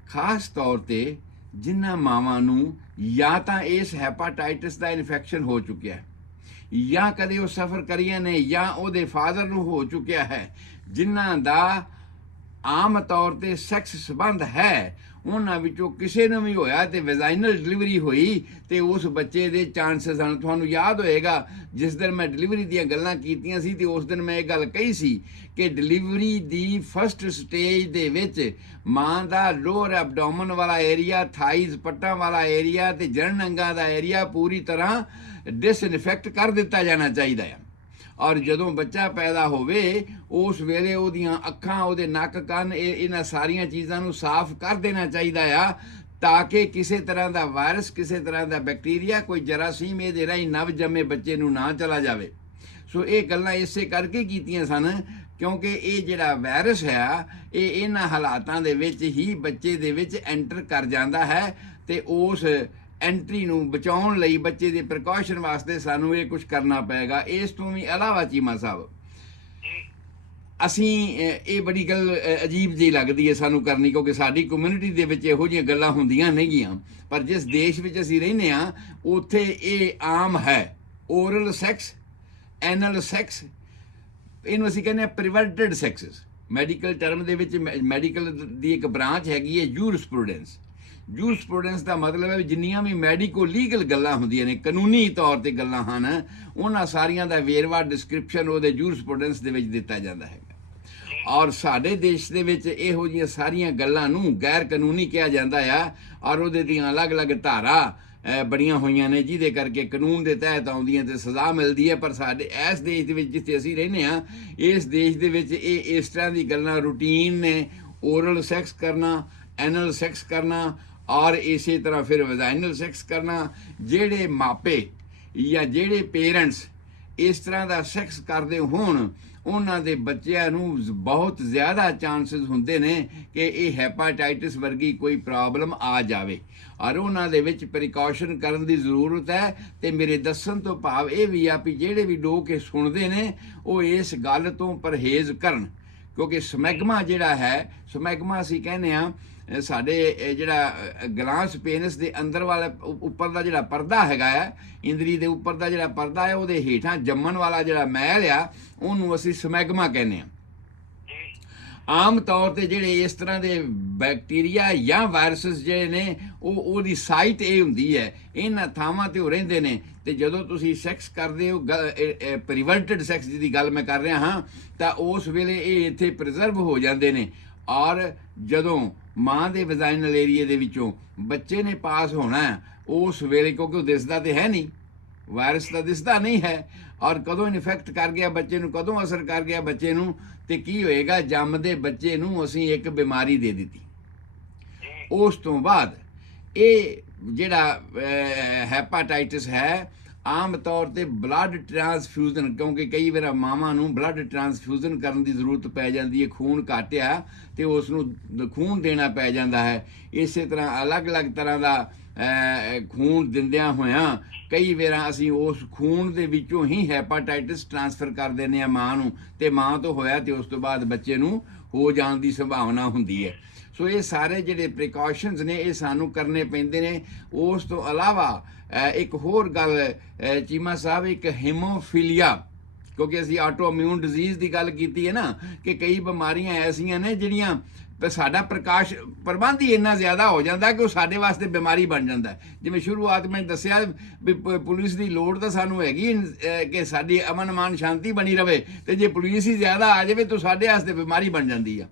ਖਾਸ ਤੌਰ ਤੇ ਜਿਨ੍ਹਾਂ ਮਾਵਾਂ ਨੂੰ ਜਾਂ ਤਾਂ ਇਸ ਹੈਪਾਟਾਈਟਸ ਦਾ ਇਨਫੈਕਸ਼ਨ ਹੋ ਚੁੱਕਿਆ ਹੈ, ਜਾਂ ਕਦੇ ਉਹ ਸਫਰ ਕਰੀਆਂ ਨੇ, ਜਾਂ ਉਹਦੇ ਫਾਦਰ ਨੂੰ ਹੋ ਚੁੱਕਿਆ ਹੈ, ਜਿਨ੍ਹਾਂ ਦਾ ਆਮ ਤੌਰ ਤੇ ਸੈਕਸ ਸੰਬੰਧ ਹੈ, ਉਹਨਾਂ ਵਿੱਚੋਂ ਕਿਸੇ ਨੂੰ ਵੀ ਹੋਇਆ ਤੇ ਵੈਜਾਈਨਲ ਡਿਲੀਵਰੀ ਹੋਈ ਤੇ ਉਸ ਬੱਚੇ ਦੇ ਚਾਂਸਸ ਹਨ। ਤੁਹਾਨੂੰ ਯਾਦ ਹੋਏਗਾ ਜਿਸ ਦਿਨ ਮੈਂ ਡਿਲੀਵਰੀ ਦੀਆਂ ਗੱਲਾਂ ਕੀਤੀਆਂ ਸੀ ਤੇ ਉਸ ਦਿਨ ਮੈਂ ਇਹ ਗੱਲ ਕਹੀ ਸੀ ਕਿ ਡਿਲੀਵਰੀ ਦੀ ਫਸਟ ਸਟੇਜ ਦੇ ਵਿੱਚ ਮਾਂ ਦਾ ਲੋਅਰ ਐਬਡੋਮਨ ਵਾਲਾ ਏਰੀਆ, ਥਾਈਜ਼ ਪੱਟਾਂ ਵਾਲਾ ਏਰੀਆ ਤੇ ਜਣਨ ਅੰਗਾਂ ਦਾ ਏਰੀਆ ਪੂਰੀ ਤਰ੍ਹਾਂ ਡਿਸਇਨਫੈਕਟ ਕਰ ਦਿੱਤਾ ਜਾਣਾ ਚਾਹੀਦਾ ਹੈ। ਔਰ ਜਦੋਂ ਬੱਚਾ ਪੈਦਾ ਹੋਵੇ ਉਸ ਵੇਲੇ ਉਹਦੀਆਂ ਅੱਖਾਂ, ਉਹਦੇ ਨੱਕ, ਕੰਨ, ਇਹਨਾਂ ਸਾਰੀਆਂ ਚੀਜ਼ਾਂ ਨੂੰ ਸਾਫ਼ ਕਰ ਦੇਣਾ ਚਾਹੀਦਾ ਆ ਤਾਂ ਕਿ ਕਿਸੇ ਤਰ੍ਹਾਂ ਦਾ ਵਾਇਰਸ, ਕਿਸੇ ਤਰ੍ਹਾਂ ਦਾ ਬੈਕਟੀਰੀਆ, ਕੋਈ ਜਰਾਸੀਮ ਇਹਦੇ ਰਾਹੀਂ ਨਵ ਜੰਮੇ ਬੱਚੇ ਨੂੰ ਨਾ ਚਲਾ ਜਾਵੇ। ਸੋ ਇਹ ਗੱਲਾਂ ਇਸੇ ਕਰਕੇ ਕੀਤੀਆਂ ਸਨ ਕਿਉਂਕਿ ਇਹ ਜਿਹੜਾ ਵਾਇਰਸ ਹੈ ਇਹ ਇਹਨਾਂ ਹਾਲਾਤਾਂ ਦੇ ਵਿੱਚ ਹੀ ਬੱਚੇ ਦੇ ਵਿੱਚ ਐਂਟਰ ਕਰ ਜਾਂਦਾ ਹੈ ਤੇ ਉਸ ਐਂਟਰੀ ਨੂੰ ਬਚਾਉਣ ਲਈ ਬੱਚੇ ਦੇ ਪ੍ਰੀਕਾਸ਼ਨ ਵਾਸਤੇ ਸਾਨੂੰ ਇਹ ਕੁਝ ਕਰਨਾ ਪਏਗਾ। ਇਸ ਤੋਂ ਵੀ ਇਲਾਵਾ ਚੀਮਾ ਸਾਹਿਬ ਅਸੀਂ ਇਹ ਬੜੀ ਗੱਲ ਅਜੀਬ ਜਿਹੀ ਲੱਗਦੀ ਹੈ ਸਾਨੂੰ ਕਰਨੀ ਕਿਉਂਕਿ ਸਾਡੀ ਕਮਿਊਨਿਟੀ ਦੇ ਵਿੱਚ ਇਹੋ ਜਿਹੀਆਂ ਗੱਲਾਂ ਹੁੰਦੀਆਂ ਨਹੀਂ ਗੀਆਂ, ਪਰ ਜਿਸ ਦੇਸ਼ ਵਿੱਚ ਅਸੀਂ ਰਹਿੰਦੇ ਹਾਂ ਉੱਥੇ ਇਹ ਆਮ ਹੈ। ਓਰਲ ਸੈਕਸ, ਐਨਲ ਸੈਕਸ, ਇਹਨੂੰ ਅਸੀਂ ਕਹਿੰਦੇ ਹਾਂ ਪ੍ਰੀਵੈਂਟਡ ਸੈਕਸਸ। ਮੈਡੀਕਲ ਟਰਮ ਦੇ ਵਿੱਚ ਮੈਡੀਕਲ ਦੀ ਇੱਕ ਬ੍ਰਾਂਚ ਹੈਗੀ ਹੈ ਜੂਰਿਸਪ੍ਰੂਡੈਂਸ। ਜੂਰਿਸਪ੍ਰੂਡੈਂਸ ਦਾ ਮਤਲਬ ਹੈ ਵੀ ਜਿੰਨੀਆਂ ਵੀ ਮੈਡੀਕੋ ਲੀਗਲ ਗੱਲਾਂ ਹੁੰਦੀਆਂ ਨੇ, ਕਾਨੂੰਨੀ ਤੌਰ ਤੇ ਗੱਲਾਂ ਹਨ, ਉਹਨਾਂ ਸਾਰੀਆਂ ਦਾ ਵੇਰਵਾ ਡਿਸਕ੍ਰਿਪਸ਼ਨ ਉਹਦੇ ਜੂਰਿਸਪ੍ਰੂਡੈਂਸ ਦੇ ਵਿੱਚ ਦਿੱਤਾ ਜਾਂਦਾ ਹੈਗਾ। ਔਰ ਸਾਡੇ ਦੇਸ਼ ਦੇ ਵਿੱਚ ਇਹੋ ਜਿਹੀਆਂ ਸਾਰੀਆਂ ਗੱਲਾਂ ਨੂੰ ਗੈਰ ਕਾਨੂੰਨੀ ਕਿਹਾ ਜਾਂਦਾ ਆ ਔਰ ਉਹਦੇ ਦੀਆਂ ਅਲੱਗ-ਅਲੱਗ ਧਾਰਾ ਬਣੀਆਂ ਹੋਈਆਂ ਨੇ ਜਿਹਦੇ ਕਰਕੇ ਕਾਨੂੰਨ ਦੇ ਤਹਿਤ ਆਉਂਦੀਆਂ ਤੇ ਸਜ਼ਾ ਮਿਲਦੀ ਹੈ। ਪਰ ਸਾਡੇ ਇਸ ਦੇਸ਼ ਦੇ ਵਿੱਚ ਜਿੱਥੇ ਅਸੀਂ ਰਹਿੰਦੇ ਹਾਂ ਇਸ ਦੇਸ਼ ਦੇ ਵਿੱਚ ਇਹ ਇਸ ਤਰ੍ਹਾਂ ਦੀ ਗੱਲਾਂ ਰੂਟੀਨ ਨੇ। ਓਰਲ ਸੈਕਸ ਕਰਨਾ, ਐਨਲ ਸੈਕਸ ਕਰਨਾ ਔਰ ਇਸੇ ਤਰ੍ਹਾਂ ਫਿਰ ਵੈਜਾਈਨਲ ਸੈਕਸ ਕਰਨਾ। ਜਿਹੜੇ ਮਾਪੇ ਜਾਂ ਜਿਹੜੇ ਪੇਰੈਂਟਸ ਇਸ ਤਰ੍ਹਾਂ ਦਾ ਸੈਕਸ ਕਰਦੇ ਹੋਣ ਉਹਨਾਂ ਦੇ ਬੱਚਿਆਂ ਨੂੰ ਬਹੁਤ ਜ਼ਿਆਦਾ ਚਾਂਸਸ ਹੁੰਦੇ ਨੇ ਕਿ ਇਹ ਹੈਪਾਟਾਈਟਿਸ ਵਰਗੀ ਕੋਈ ਪ੍ਰੋਬਲਮ ਆ ਜਾਵੇ ਔਰ ਉਹਨਾਂ ਦੇ ਵਿੱਚ ਪ੍ਰੀਕਾਸ਼ਨ ਕਰਨ ਦੀ ਜ਼ਰੂਰਤ ਹੈ। ਤੇ ਮੇਰੇ ਦੱਸਣ ਤੋਂ ਭਾਵ ਇਹ ਵੀ ਆ ਵੀ ਜਿਹੜੇ ਵੀ ਲੋਕ ਇਹ ਸੁਣਦੇ ਨੇ ਉਹ ਇਸ ਗੱਲ ਤੋਂ ਪਰਹੇਜ਼ ਕਰਨ ਕਿਉਂਕਿ ਸਮੈਗਮਾ ਜਿਹੜਾ ਹੈ, ਸਮੈਗਮਾ ਅਸੀਂ ਕਹਿੰਦੇ ਹਾਂ ਸਾਡੇ ਜਿਹੜਾ ਗਲਾਸ ਪੇਨਸ ਦੇ ਅੰਦਰ ਵਾਲਾ ਉੱਪਰ ਦਾ ਜਿਹੜਾ ਪਰਦਾ ਹੈਗਾ ਆ, ਇੰਦਰੀ ਦੇ ਉੱਪਰ ਦਾ ਜਿਹੜਾ ਪਰਦਾ ਹੈ ਉਹਦੇ ਹੇਠਾਂ ਜੰਮਣ ਵਾਲਾ ਜਿਹੜਾ ਮੈਲ ਆ ਉਹਨੂੰ ਅਸੀਂ ਸਮੈਗਮਾ ਕਹਿੰਦੇ ਹਾਂ। ਆਮ ਤੌਰ ਤੇ ਜਿਹੜੇ ਇਸ ਤਰ੍ਹਾਂ ਦੇ ਬੈਕਟੀਰੀਆ ਜਾਂ ਵਾਇਰਸਸ ਜਿਹੜੇ ਨੇ ਉਹਦੀ ਸਾਈਟ ਇਹ ਹੁੰਦੀ ਹੈ, ਇਹਨਾਂ ਥਾਵਾਂ ਤੇ ਉਹ ਰਹਿੰਦੇ ਨੇ। ਤੇ ਜਦੋਂ ਤੁਸੀਂ ਸੈਕਸ ਕਰਦੇ ਹੋ, ਪ੍ਰੀਵੈਂਟਡ ਸੈਕਸ ਜਿਹਦੀ ਗੱਲ ਮੈਂ ਕਰ ਰਿਹਾ ਹਾਂ, ਤਾਂ ਉਸ ਵੇਲੇ ਇਹ ਇੱਥੇ ਪ੍ਰੀਜ਼ਰਵ ਹੋ ਜਾਂਦੇ ਨੇ ਔਰ ਜਦੋਂ ਮਾਂ ਦੇ ਵੈਜਾਈਨਲ ਏਰੀਏ ਦੇ ਵਿੱਚੋਂ ਬੱਚੇ ਨੇ ਪਾਸ ਹੋਣਾ ਉਸ ਵੇਲੇ ਕਿਉਂਕਿ ਉਹ ਦਿਸਦਾ ਤੇ ਹੈ ਨਹੀਂ, ਵਾਇਰਸ ਤਾਂ ਦਿਸਦਾ ਨਹੀਂ ਹੈ ਔਰ ਕਦੋਂ ਇਨਫੈਕਟ ਕਰ ਗਿਆ ਬੱਚੇ ਨੂੰ, ਕਦੋਂ ਅਸਰ ਕਰ ਗਿਆ ਬੱਚੇ ਨੂੰ ਤੇ ਕੀ ਹੋਏਗਾ, ਜੰਮਦੇ ਬੱਚੇ ਨੂੰ ਅਸੀਂ ਇੱਕ ਬਿਮਾਰੀ ਦੇ ਦਿੱਤੀ। ਉਸ ਤੋਂ ਬਾਅਦ ਇਹ ਜਿਹੜਾ ਹੈਪਾਟਾਈਟਿਸ ਹੈ ਆਮ ਤੌਰ ਤੇ ਬਲੱਡ ਟ੍ਰਾਂਸਫਿਊਜ਼ਨ, ਕਿਉਂਕਿ ਕਈ ਵਾਰ ਮਾਵਾਂ ਨੂੰ ਬਲੱਡ ਟ੍ਰਾਂਸਫਿਊਜ਼ਨ ਕਰਨ ਦੀ ਜ਼ਰੂਰਤ ਪੈ ਜਾਂਦੀ ਹੈ, ਖੂਨ ਘੱਟ ਆ ਤੇ ਉਸ ਨੂੰ ਖੂਨ ਦੇਣਾ ਪੈ ਜਾਂਦਾ ਹੈ। ਇਸੇ ਤਰ੍ਹਾਂ ਅਲੱਗ-ਅਲੱਗ ਤਰ੍ਹਾਂ ਦਾ ਖੂਨ ਦਿੰਦਿਆਂ ਹੋਇਆਂ ਕਈ ਵਾਰ ਅਸੀਂ ਉਸ ਖੂਨ ਦੇ ਵਿੱਚੋਂ ਹੀ ਹੈਪਾਟਾਈਟਿਸ ਟ੍ਰਾਂਸਫਰ ਕਰ ਦਿੰਦੇ ਹਾਂ ਮਾਂ ਨੂੰ ਤੇ ਮਾਂ ਤੋਂ ਹੋਇਆ ਤੇ ਉਸ ਤੋਂ ਬਾਅਦ ਬੱਚੇ ਨੂੰ ਹੋ ਜਾਣ ਦੀ ਸੰਭਾਵਨਾ ਹੁੰਦੀ ਹੈ। ਸੋ ਇਹ ਸਾਰੇ ਜਿਹੜੇ ਪ੍ਰੀਕਾਸ਼ਨਸ ਨੇ ਇਹ ਸਾਨੂੰ ਕਰਨੇ ਪੈਂਦੇ ਨੇ। ਉਸ ਤੋਂ ਇਲਾਵਾ ਇੱਕ ਹੋਰ ਗੱਲ ਚੀਮਾ ਸਾਹਿਬ, ਇੱਕ ਹੀਮੋਫੀਲੀਆ, ਕਿਉਂਕਿ ਅਸੀਂ ਆਟੋ ਇਮਿਊਨ ਡਿਜ਼ੀਜ਼ ਦੀ ਗੱਲ ਕੀਤੀ ਹੈ ਨਾ ਕਿ ਕਈ ਬਿਮਾਰੀਆਂ ਐਸੀਆਂ ਨੇ ਜਿਹੜੀਆਂ ਸਾਡਾ ਪ੍ਰਕਾਸ਼ ਪ੍ਰਬੰਧ ਹੀ ਇੰਨਾ ਜ਼ਿਆਦਾ ਹੋ ਜਾਂਦਾ ਕਿ ਉਹ ਸਾਡੇ ਵਾਸਤੇ ਬਿਮਾਰੀ ਬਣ ਜਾਂਦਾ। ਜਿਵੇਂ ਸ਼ੁਰੂਆਤ ਮੈਂ ਦੱਸਿਆ ਵੀ ਪੁਲਿਸ ਦੀ ਲੋੜ ਤਾਂ ਸਾਨੂੰ ਹੈਗੀ ਕਿ ਸਾਡੀ ਅਮਨ ਮਾਨ ਸ਼ਾਂਤੀ ਬਣੀ ਰਵੇ ਤੇ ਜੇ ਪੁਲਿਸ ਹੀ ਜ਼ਿਆਦਾ ਆ ਜਾਵੇ ਤਾਂ ਸਾਡੇ ਵਾਸਤੇ ਬਿਮਾਰੀ ਬਣ ਜਾਂਦੀ ਆ,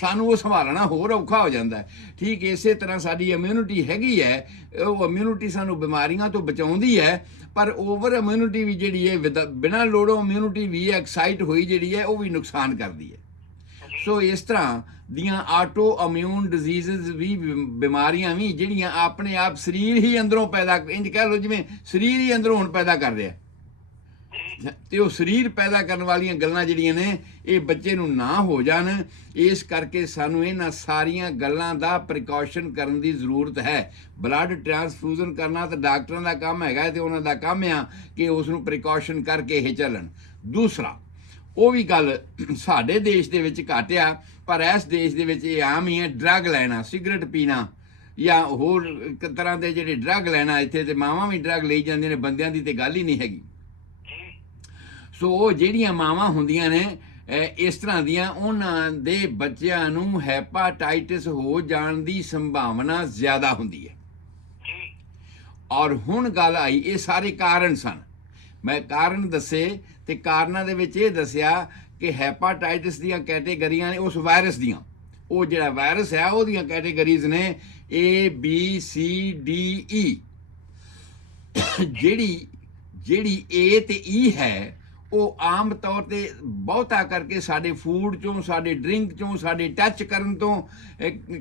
ਸਾਨੂੰ ਉਹ ਸੰਭਾਲਣਾ ਹੋਰ ਔਖਾ ਹੋ ਜਾਂਦਾ। ਠੀਕ ਇਸੇ ਤਰ੍ਹਾਂ ਸਾਡੀ ਇਮਿਊਨਿਟੀ ਹੈਗੀ ਹੈ, ਉਹ ਇਮਿਊਨਿਟੀ ਸਾਨੂੰ ਬਿਮਾਰੀਆਂ ਤੋਂ ਬਚਾਉਂਦੀ ਹੈ, ਪਰ ਓਵਰ ਇਮਿਊਨਿਟੀ ਵੀ ਜਿਹੜੀ ਹੈ ਬਿਨਾਂ ਲੋੜੋਂ ਇਮਿਊਨਿਟੀ ਵੀ ਐਕਸਾਈਟ ਹੋਈ ਜਿਹੜੀ ਹੈ ਉਹ ਵੀ ਨੁਕਸਾਨ ਕਰਦੀ ਹੈ। ਸੋ ਇਸ ਤਰ੍ਹਾਂ ਦੀਆਂ ਆਟੋ ਇਮਿਊਨ ਡਿਜ਼ੀਜ਼ਸ ਵੀ ਬਿਮਾਰੀਆਂ ਵੀ ਜਿਹੜੀਆਂ ਆਪਣੇ ਆਪ ਸਰੀਰ ਹੀ ਅੰਦਰੋਂ ਪੈਦਾ, ਇੰਜ ਕਹਿ ਲਓ ਜਿਵੇਂ ਸਰੀਰ ਹੀ ਅੰਦਰੋਂ ਹੁਣ ਪੈਦਾ ਕਰ ਰਿਹਾ ਤੇ ਉਹ ਸਰੀਰ ਪੈਦਾ ਕਰਨ ਵਾਲੀਆਂ ਗੱਲਾਂ ਜਿਹੜੀਆਂ ਨੇ ਇਹ ਬੱਚੇ ਨੂੰ ਨਾ ਹੋ ਜਾਣ। ਇਸ ਕਰਕੇ ਸਾਨੂੰ ਇਹਨਾਂ ਸਾਰੀਆਂ ਗੱਲਾਂ ਦਾ ਪ੍ਰੀਕਾਸ਼ਨ ਕਰਨ ਦੀ ਜ਼ਰੂਰਤ ਹੈ। ਬਲੱਡ ਟ੍ਰਾਂਸਫਿਊਜ਼ਨ ਕਰਨਾ ਤਾਂ ਡਾਕਟਰਾਂ ਦਾ ਕੰਮ ਹੈਗਾ ਤੇ ਉਹਨਾਂ ਦਾ ਕੰਮ ਆ ਕਿ ਉਸ ਨੂੰ ਪ੍ਰੀਕਾਸ਼ਨ ਕਰਕੇ ਇਹ ਚੱਲਣ। ਦੂਸਰਾ ਉਹ ਵੀ ਗੱਲ ਸਾਡੇ ਦੇਸ਼ ਦੇ ਵਿੱਚ ਘੱਟ ਆ ਪਰ ਇਸ ਦੇਸ਼ ਦੇ ਵਿੱਚ ਇਹ ਆਮ ਹੀ ਹੈ, ਡਰੱਗ ਲੈਣਾ, ਸਿਗਰਟ ਪੀਣਾ ਜਾਂ ਹੋਰ ਇੱਕ ਤਰ੍ਹਾਂ ਦੇ ਜਿਹੜੇ ਡਰੱਗ ਲੈਣਾ। ਇੱਥੇ ਤੇ ਮਾਵਾਂ ਵੀ ਡਰੱਗ ਲਈ ਜਾਂਦੀਆਂ ਨੇ, ਬੰਦਿਆਂ ਦੀ ਤੇ ਗੱਲ ਹੀ ਨਹੀਂ ਹੈਗੀ। ਸੋ ਉਹ ਜਿਹੜੀਆਂ ਮਾਵਾਂ ਹੁੰਦੀਆਂ ਨੇ ਇਸ ਤਰ੍ਹਾਂ ਦੀਆਂ ਉਹਨਾਂ ਦੇ ਬੱਚਿਆਂ ਨੂੰ ਹੈਪਾਟਾਈਟਿਸ ਹੋ ਜਾਣ ਦੀ ਸੰਭਾਵਨਾ ਜ਼ਿਆਦਾ ਹੁੰਦੀ ਹੈ। ਜੀ ਔਰ ਹੁਣ ਗੱਲ ਆਈ, ਇਹ ਸਾਰੇ ਕਾਰਨ ਸਨ, ਮੈਂ ਕਾਰਨ ਦੱਸੇ ਤੇ ਕਾਰਨਾਂ ਦੇ ਵਿੱਚ ਇਹ ਦੱਸਿਆ ਕਿ ਹੈਪਾਟਾਈਟਿਸ ਦੀਆਂ ਕੈਟੇਗਰੀਆਂ ਨੇ ਉਸ ਵਾਇਰਸ ਦੀਆਂ। ਉਹ ਜਿਹੜਾ ਵਾਇਰਸ ਹੈ ਉਹਦੀਆਂ ਕੈਟੇਗਰੀਜ਼ ਨੇ ABCDE। ਜਿਹੜੀ A ਤੇ E ਹੈ ਉਹ ਆਮ ਤੌਰ ਤੇ ਬਹੁਤਾ ਕਰਕੇ ਸਾਡੇ ਫੂਡ ਚੋਂ, ਸਾਡੇ ਡਰਿੰਕ ਚੋਂ, ਸਾਡੇ ਟੱਚ ਕਰਨ ਤੋਂ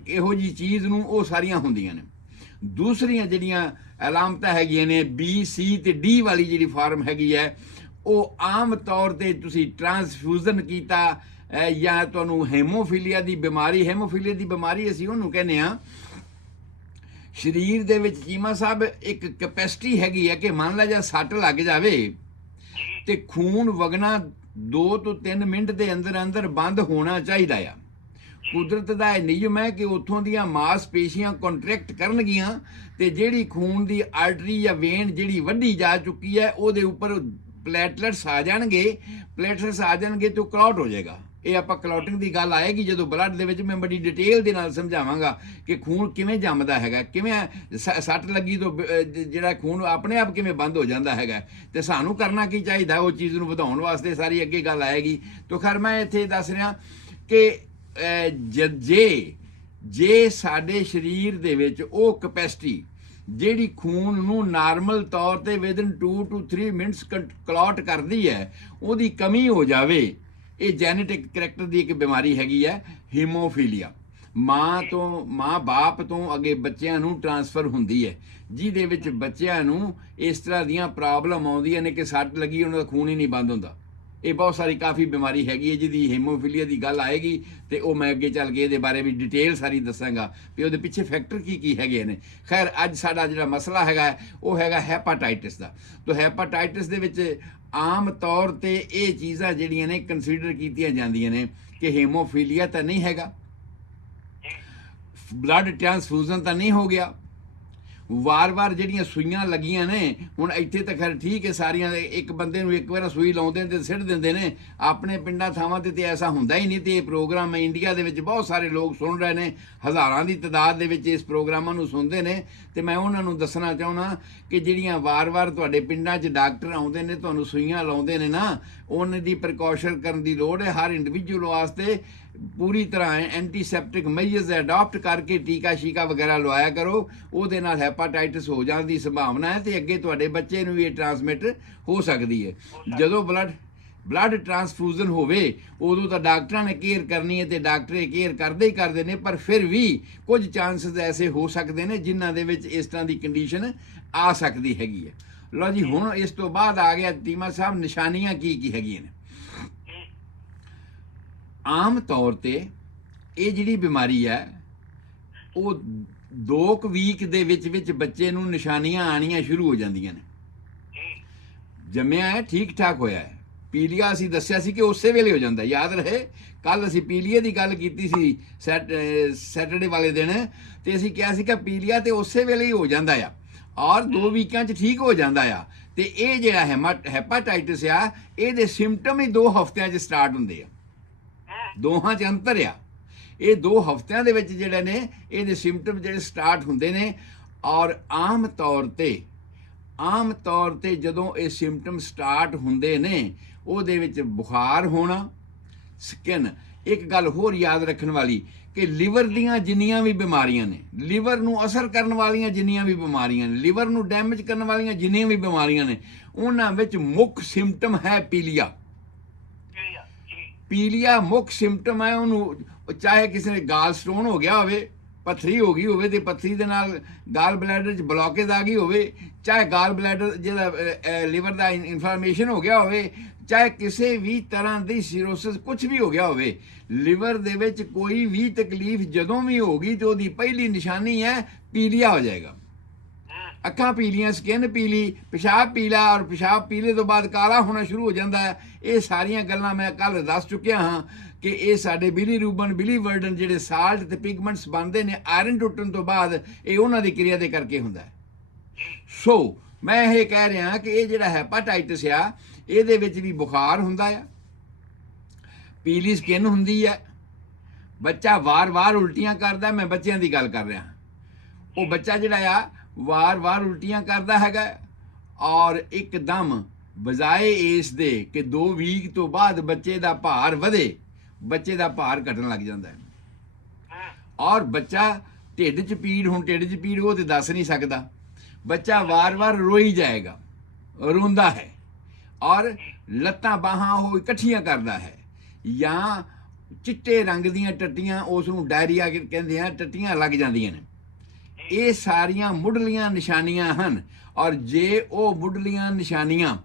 ਇਹੋ ਜੀ ਚੀਜ਼ ਨੂੰ ਉਹ ਸਾਰੀਆਂ ਹੁੰਦੀਆਂ ਨੇ। ਦੂਸਰੀਆਂ ਜਿਹੜੀਆਂ ਅਲਾਮਤਾਂ ਹੈਗੀਆਂ ਨੇ B, C ਤੇ D ਵਾਲੀ ਜਿਹੜੀ ਫਾਰਮ ਹੈਗੀ ਹੈ, ਉਹ ਆਮ ਤੌਰ ਤੇ ਤੁਸੀਂ ਟਰਾਂਸਫਿਊਜ਼ਨ ਕੀਤਾ ਜਾਂ ਤੁਹਾਨੂੰ ਹੈਮੋਫੀਲੀਆ ਦੀ ਬਿਮਾਰੀ, ਹੈਮੋਫੀਲੀਆ ਦੀ ਬਿਮਾਰੀ ਅਸੀਂ ਉਹਨੂੰ ਕਹਿੰਦੇ ਆ, ਸਰੀਰ ਦੇ ਵਿੱਚ ਚੀਮਾ ਸਾਹਿਬ ਇੱਕ ਕੈਪੈਸਿਟੀ ਹੈਗੀ ਹੈ ਕਿ ਮੰਨ ਲਾ ਜਾਂ ਸੱਟ ਲੱਗ ਜਾਵੇ ਤੇ ਖੂਨ ਵਗਣਾ 2 ਤੋਂ 3 ਮਿੰਟ ਦੇ ਅੰਦਰ ਅੰਦਰ ਬੰਦ ਹੋਣਾ ਚਾਹੀਦਾ ਆ। ਕੁਦਰਤ ਦਾ ਇਹ ਨਿਯਮ ਹੈ ਕਿ ਉੱਥੋਂ ਦੀਆਂ ਮਾਸਪੇਸ਼ੀਆਂ ਕੰਟਰੈਕਟ ਕਰਨਗੀਆਂ ਤੇ ਜਿਹੜੀ ਖੂਨ ਦੀ ਆਰਟਰੀ ਜਾਂ ਵੇਨ ਜਿਹੜੀ ਵੱਢੀ ਜਾ ਚੁੱਕੀ ਹੈ ਉਹਦੇ ਉੱਪਰ ਪਲੇਟਲੈਟਸ ਆ ਜਾਣਗੇ, ਤੇ ਉਹ ਕਲੌਟ ਹੋ ਜਾਏਗਾ। ਇਹ ਆਪਾਂ ਕਲੌਟਿੰਗ ਦੀ ਗੱਲ ਆਏਗੀ ਜਦੋਂ ਬਲੱਡ ਦੇ ਵਿੱਚ, ਮੈਂ ਬੜੀ ਡਿਟੇਲ ਦੇ ਨਾਲ ਸਮਝਾਵਾਂਗਾ ਕਿ ਖੂਨ ਕਿਵੇਂ ਜੰਮਦਾ ਹੈਗਾ, ਕਿਵੇਂ ਸੱਟ ਲੱਗੀ ਤੋਂ ਜਿਹੜਾ ਖੂਨ ਆਪਣੇ ਆਪ ਕਿਵੇਂ ਬੰਦ ਹੋ ਜਾਂਦਾ ਹੈਗਾ, ਤੇ ਸਾਨੂੰ ਕਰਨਾ ਕੀ ਚਾਹੀਦਾ ਉਹ ਚੀਜ਼ ਨੂੰ ਵਧਾਉਣ ਵਾਸਤੇ, ਸਾਰੀ ਅੱਗੇ ਗੱਲ ਆਏਗੀ। ਤਾਂ ਖੈਰ ਮੈਂ ਇੱਥੇ ਦੱਸ ਰਿਹਾ ਕਿ ਜੇ ਸਾਡੇ ਸਰੀਰ ਦੇ ਵਿੱਚ ਉਹ ਕੈਪੈਸਿਟੀ ਜਿਹੜੀ ਖੂਨ ਨੂੰ ਨਾਰਮਲ ਤੌਰ ਤੇ ਵਿਦਨ 2 to 3 ਮਿੰਟਸ ਕਲੌਟ ਕਰਦੀ ਹੈ, ਉਹਦੀ ਕਮੀ ਹੋ ਜਾਵੇ, ਇਹ ਜੈਨੇਟਿਕ ਕਰੈਕਟਰ ਦੀ ਇੱਕ ਬਿਮਾਰੀ ਹੈਗੀ ਹੈ ਹੀਮੋਫੀਲੀਆ। ਮਾਂ ਬਾਪ ਤੋਂ ਅੱਗੇ ਬੱਚਿਆਂ ਨੂੰ ਟ੍ਰਾਂਸਫਰ ਹੁੰਦੀ ਹੈ, ਜਿਹਦੇ ਵਿੱਚ ਬੱਚਿਆਂ ਨੂੰ ਇਸ ਤਰ੍ਹਾਂ ਦੀਆਂ ਪ੍ਰੋਬਲਮ ਆਉਂਦੀਆਂ ਨੇ ਕਿ ਸੱਟ ਲੱਗੀ ਉਹਨਾਂ ਦਾ ਖੂਨ ਹੀ ਨਹੀਂ ਬੰਦ ਹੁੰਦਾ। ਇਹ ਬਹੁਤ ਸਾਰੀ ਕਾਫੀ ਬਿਮਾਰੀ ਹੈਗੀ ਹੈ ਜਿਹਦੀ ਹੀਮੋਫੀਲੀਆ ਦੀ ਗੱਲ ਆਏਗੀ ਤੇ ਉਹ ਮੈਂ ਅੱਗੇ ਚੱਲ ਕੇ ਇਹਦੇ ਬਾਰੇ ਵੀ ਡਿਟੇਲ ਸਾਰੀ ਦੱਸਾਂਗਾ ਵੀ ਉਹਦੇ ਪਿੱਛੇ ਫੈਕਟਰ ਕੀ ਹੈਗੇ ਨੇ। ਖੈਰ ਅੱਜ ਸਾਡਾ ਜਿਹੜਾ ਮਸਲਾ ਹੈਗਾ ਉਹ ਹੈਗਾ ਹੈਪਾਟਾਈਟਿਸ ਦਾ। ਤਾਂ ਹੈਪਾਟਾਈਟਿਸ ਦੇ ਵਿੱਚ ਆਮ ਤੌਰ ਤੇ ਇਹ ਚੀਜ਼ਾਂ ਜਿਹੜੀਆਂ ਨੇ ਕੰਸੀਡਰ ਕੀਤੀਆਂ ਜਾਂਦੀਆਂ ਨੇ ਕਿ ਹੀਮੋਫੀਲੀਆ ਤਾਂ ਨਹੀਂ ਹੈਗਾ, ਬਲੱਡ ਟ੍ਰਾਂਸਫਿਊਜ਼ਨ ਤਾਂ ਨਹੀਂ ਹੋ ਗਿਆ, ਵਾਰ-ਵਾਰ ਜਿਹੜੀਆਂ ਸੂਈਆਂ ਲੱਗੀਆਂ ਨੇ, ਹੁਣ ਇੱਥੇ ਤਾਂ ਖੈਰ ਠੀਕ ਹੈ, ਸਾਰੀਆਂ ਇੱਕ ਬੰਦੇ ਨੂੰ ਇੱਕ ਵਾਰ ਸੂਈ ਲਾਉਂਦੇ ਨੇ ਤੇ ਸਿੱਟ ਦਿੰਦੇ ਨੇ। ਆਪਣੇ ਪਿੰਡਾਂ ਥਾਵਾਂ ਤੇ ਐਸਾ ਹੁੰਦਾ ਹੀ ਨਹੀਂ। ਤੇ ਇਹ ਪ੍ਰੋਗਰਾਮ ਇੰਡੀਆ ਦੇ ਵਿੱਚ ਬਹੁਤ ਸਾਰੇ ਲੋਕ ਸੁਣ ਰਹੇ ਨੇ, ਹਜ਼ਾਰਾਂ ਦੀ ਤਾਦਾਦ ਦੇ ਵਿੱਚ ਇਸ ਪ੍ਰੋਗਰਾਮਾਂ ਨੂੰ ਸੁਣਦੇ ਨੇ। ਤੇ ਮੈਂ ਉਹਨਾਂ ਨੂੰ ਦੱਸਣਾ ਚਾਹੁੰਦਾ ਕਿ ਜਿਹੜੀਆਂ ਵਾਰ-ਵਾਰ ਤੁਹਾਡੇ ਪਿੰਡਾਂ 'ਚ ਡਾਕਟਰ ਆਉਂਦੇ ਨੇ, ਤੁਹਾਨੂੰ ਸੂਈਆਂ ਲਾਉਂਦੇ ਨੇ ਨਾ, ਉਹਨਾਂ ਦੀ ਪ੍ਰੀਕਾਸ਼ਨ ਕਰਨ ਦੀ ਲੋੜ ਹੈ ਹਰ ਇੰਡੀਵਿਜੂਅਲ ਵਾਸਤੇ। ਪੂਰੀ ਤਰ੍ਹਾਂ ਐਂਟੀਸੈਪਟਿਕ ਮੈਜਰਸ ਅਡਾਪਟ ਕਰਕੇ ਟੀਕਾ ਸ਼ੀਕਾ ਵਗੈਰਾ ਲਵਾਇਆ ਕਰੋ, ਉਹਦੇ ਨਾਲ ਹੈਪਾਟਾਈਟਿਸ ਹੋ ਜਾਣ ਦੀ ਸੰਭਾਵਨਾ ਹੈ ਤੇ ਅੱਗੇ ਤੁਹਾਡੇ ਬੱਚੇ ਨੂੰ ਵੀ ਇਹ ਟ੍ਰਾਂਸਮਿਟ ਹੋ ਸਕਦੀ ਹੈ। ਜਦੋਂ ਬਲੱਡ ਟ੍ਰਾਂਸਫਿਊਜ਼ਨ ਹੋਵੇ ਉਦੋਂ ਤਾਂ ਡਾਕਟਰਾਂ ਨੇ ਕੇਅਰ ਕਰਨੀ ਹੈ ਤੇ ਡਾਕਟਰ ਕੇਅਰ ਕਰਦੇ ਹੀ ਕਰਦੇ ਨੇ, ਪਰ ਫਿਰ ਵੀ ਕੁਝ ਚਾਂਸਸ ਐਸੇ ਹੋ ਸਕਦੇ ਨੇ ਜਿਨ੍ਹਾਂ ਦੇ ਵਿੱਚ ਇਸ ਤਰ੍ਹਾਂ ਦੀ ਕੰਡੀਸ਼ਨ ਆ ਸਕਦੀ ਹੈਗੀ ਹੈ। ਲਓ ਜੀ, ਹੁਣ ਇਸ ਤੋਂ ਬਾਅਦ ਆ ਗਿਆ ਟੀਮਾ ਸਾਹਿਬ, ਨਿਸ਼ਾਨੀਆਂ ਕੀ ਹੈਗੀਆਂ ਨੇ। ਆਮ ਤੌਰ ਤੇ ਇਹ ਜਿਹੜੀ ਬਿਮਾਰੀ ਹੈ ਉਹ 2 ਵੀਕ ਦੇ ਵਿੱਚ ਬੱਚੇ ਨੂੰ ਨਿਸ਼ਾਨੀਆਂ ਆਣੀਆਂ ਸ਼ੁਰੂ ਹੋ ਜਾਂਦੀਆਂ ਨੇ। ਜੰਮਿਆ ਹੈ, ਠੀਕ ਠਾਕ ਹੋਇਆ ਹੈ, ਪੀਲੀਆ ਅਸੀਂ ਦੱਸਿਆ ਸੀ ਕਿ ਉਸੇ ਵੇਲੇ ਹੋ ਜਾਂਦਾ। ਯਾਦ ਰਹੇ ਕੱਲ ਅਸੀਂ ਪੀਲੀਏ ਦੀ ਗੱਲ ਕੀਤੀ ਸੀ ਸੈਟਰਡੇ ਵਾਲੇ ਦਿਨ, ਤੇ ਅਸੀਂ ਕਿਹਾ ਸੀ ਕਿ ਪੀਲੀਆ ਤੇ ਉਸੇ ਵੇਲੇ ਹੀ ਹੋ ਜਾਂਦਾ ਆ ਔਰ 2 ਵੀਕਾਂ 'ਚ ਠੀਕ ਹੋ ਜਾਂਦਾ ਆ। ਤੇ ਇਹ ਜਿਹੜਾ ਹੈਪਾਟਾਈਟਿਸ ਆ, ਇਹਦੇ ਸਿੰਪਟਮ ਹੀ 2 ਹਫ਼ਤਿਆਂ 'ਚ ਸਟਾਰਟ ਹੁੰਦੇ ਆ, ਦੋਹਾਂ 'ਚ ਅੰਤਰ ਆ। ਇਹ 2 ਹਫ਼ਤਿਆਂ ਦੇ ਵਿੱਚ ਜਿਹੜੇ ਨੇ ਇਹਦੇ ਸਿੰਪਟਮ ਜਿਹੜੇ ਸਟਾਰਟ ਹੁੰਦੇ ਨੇ। ਔਰ ਆਮ ਤੌਰ ਤੇ ਜਦੋਂ ਇਹ ਸਿੰਪਟਮ ਸਟਾਰਟ ਹੁੰਦੇ ਨੇ ਉਹਦੇ ਵਿੱਚ ਬੁਖਾਰ ਹੋਣਾ, ਸਕਿਨ। ਇੱਕ ਗੱਲ ਹੋਰ ਯਾਦ ਰੱਖਣ ਵਾਲੀ ਕਿ ਲਿਵਰ ਦੀਆਂ ਜਿੰਨੀਆਂ ਵੀ ਬਿਮਾਰੀਆਂ ਨੇ, ਲਿਵਰ ਨੂੰ ਅਸਰ ਕਰਨ ਵਾਲੀਆਂ ਜਿੰਨੀਆਂ ਵੀ ਬਿਮਾਰੀਆਂ ਨੇ, ਲਿਵਰ ਨੂੰ ਡੈਮੇਜ ਕਰਨ ਵਾਲੀਆਂ ਜਿੰਨੀਆਂ ਵੀ ਬਿਮਾਰੀਆਂ ਨੇ, ਉਹਨਾਂ ਵਿੱਚ ਮੁੱਖ ਸਿੰਪਟਮ ਹੈ ਪੀਲੀਆ। ਪੀਲੀਆ ਮੁੱਖ ਸਿੰਪਟਮ ਹੈ। ਉਹਨੂੰ ਚਾਹੇ ਕਿਸੇ ਨੇ ਗਾਲ ਸਟੋਨ ਹੋ ਗਿਆ ਹੋਵੇ, ਪੱਥਰੀ ਹੋ ਗਈ ਹੋਵੇ ਤੇ ਪੱਥਰੀ ਦੇ ਨਾਲ ਗਾਲ ਬਲੈਡਰ 'ਚ ਬਲੌਕੇਜ ਆ ਗਈ ਹੋਵੇ, ਚਾਹੇ ਗਾਲ ਬਲੈਡਰ ਜਿਹੜਾ ਲਿਵਰ ਦਾ ਇਨਫਲੇਮੇਸ਼ਨ ਹੋ ਗਿਆ ਹੋਵੇ, ਚਾਹੇ ਕਿਸੇ ਵੀ ਤਰ੍ਹਾਂ ਦੀ ਸਿਰੋਸਿਸ ਕੁਝ ਵੀ ਹੋ ਗਿਆ ਹੋਵੇ, ਲਿਵਰ ਦੇ ਵਿੱਚ ਕੋਈ ਵੀ ਤਕਲੀਫ ਜਦੋਂ ਵੀ ਹੋਗੀ ਤੇ ਉਹਦੀ ਪਹਿਲੀ ਨਿਸ਼ਾਨੀ ਹੈ ਪੀਲੀਆ ਹੋ ਜਾਏਗਾ। ਅੱਖਾਂ ਪੀਲੀਆਂ, ਸਕਿਨ ਪੀਲੀ, ਪਿਸ਼ਾਬ ਪੀਲਾ ਔਰ ਪਿਸ਼ਾਬ ਪੀਲੇ ਤੋਂ ਬਾਅਦ ਕਾਲਾ ਹੋਣਾ ਸ਼ੁਰੂ ਹੋ ਜਾਂਦਾ ਹੈ। ਇਹ ਸਾਰੀਆਂ ਗੱਲਾਂ ਮੈਂ ਕੱਲ ਦੱਸ ਚੁੱਕਿਆ ਹਾਂ ਕਿ ਇਹ ਸਾਡੇ ਬਿਲੀਵਰਡਨ ਜਿਹੜੇ ਸਾਲਟ ਤੇ ਪਿਗਮੈਂਟਸ ਬਣਦੇ ਨੇ ਆਇਰਨ ਟੁੱਟਣ ਤੋਂ ਬਾਅਦ, ਇਹ ਉਹਨਾਂ ਦੀ ਕਿਰਿਆ ਦੇ ਕਰਕੇ ਹੁੰਦਾ ਹੈ। ਸੋ ਮੈਂ ਇਹ ਕਹਿ ਰਿਹਾ ਕਿ ਇਹ ਜਿਹੜਾ ਹੈਪਾਟਾਈਟਿਸ ਆ, ਇਹਦੇ ਵਿੱਚ ਵੀ ਬੁਖਾਰ ਹੁੰਦਾ ਆ, ਪੀਲੀ ਸਕਿਨ ਹੁੰਦੀ ਹੈ, ਬੱਚਾ ਵਾਰ-ਵਾਰ ਉਲਟੀਆਂ ਕਰਦਾ। ਮੈਂ ਬੱਚਿਆਂ ਦੀ ਗੱਲ ਕਰ ਰਿਹਾ। ਉਹ ਬੱਚਾ ਜਿਹੜਾ ਆ ਵਾਰ-ਵਾਰ ਉਲਟੀਆਂ ਕਰਦਾ ਹੈਗਾ, ਔਰ ਇੱਕਦਮ ਬਜਾਏ ਇਸ ਦੇ ਕਿ 2 ਵੀਕ ਤੋਂ ਬਾਅਦ ਬੱਚੇ ਦਾ ਭਾਰ ਵਧੇ, ਬੱਚੇ ਦਾ ਭਾਰ ਘਟਣ ਲੱਗ ਜਾਂਦਾ ਹੈ। ਔਰ ਬੱਚਾ ਢਿੱਡ 'ਚ ਪੀੜ, ਹੁਣ ਢਿੱਡ 'ਚ ਪੀੜ ਉਹ ਤੇ ਦੱਸ ਨਹੀਂ ਸਕਦਾ। ਬੱਚਾ ਵਾਰ-ਵਾਰ ਰੋਈ ਜਾਏਗਾ, ਰੋਂਦਾ ਹੈ, ਔਰ ਲੱਤਾਂ ਬਾਹਾਂ ਉਹ ਇਕੱਠੀਆਂ ਕਰਦਾ ਹੈ, ਜਾਂ ਚਿੱਟੇ ਰੰਗ ਦੀਆਂ ਟੱਟੀਆਂ, ਉਸ ਨੂੰ ਡਾਇਰੀਆ ਕਹਿੰਦੇ ਆ, ਟੱਟੀਆਂ ਲੱਗ ਜਾਂਦੀਆਂ ਨੇ। ਇਹ ਸਾਰੀਆਂ ਮੁੱਢਲੀਆਂ ਨਿਸ਼ਾਨੀਆਂ ਹਨ। ਔਰ ਜੇ ਉਹ ਮੁੱਢਲੀਆਂ ਨਿਸ਼ਾਨੀਆਂ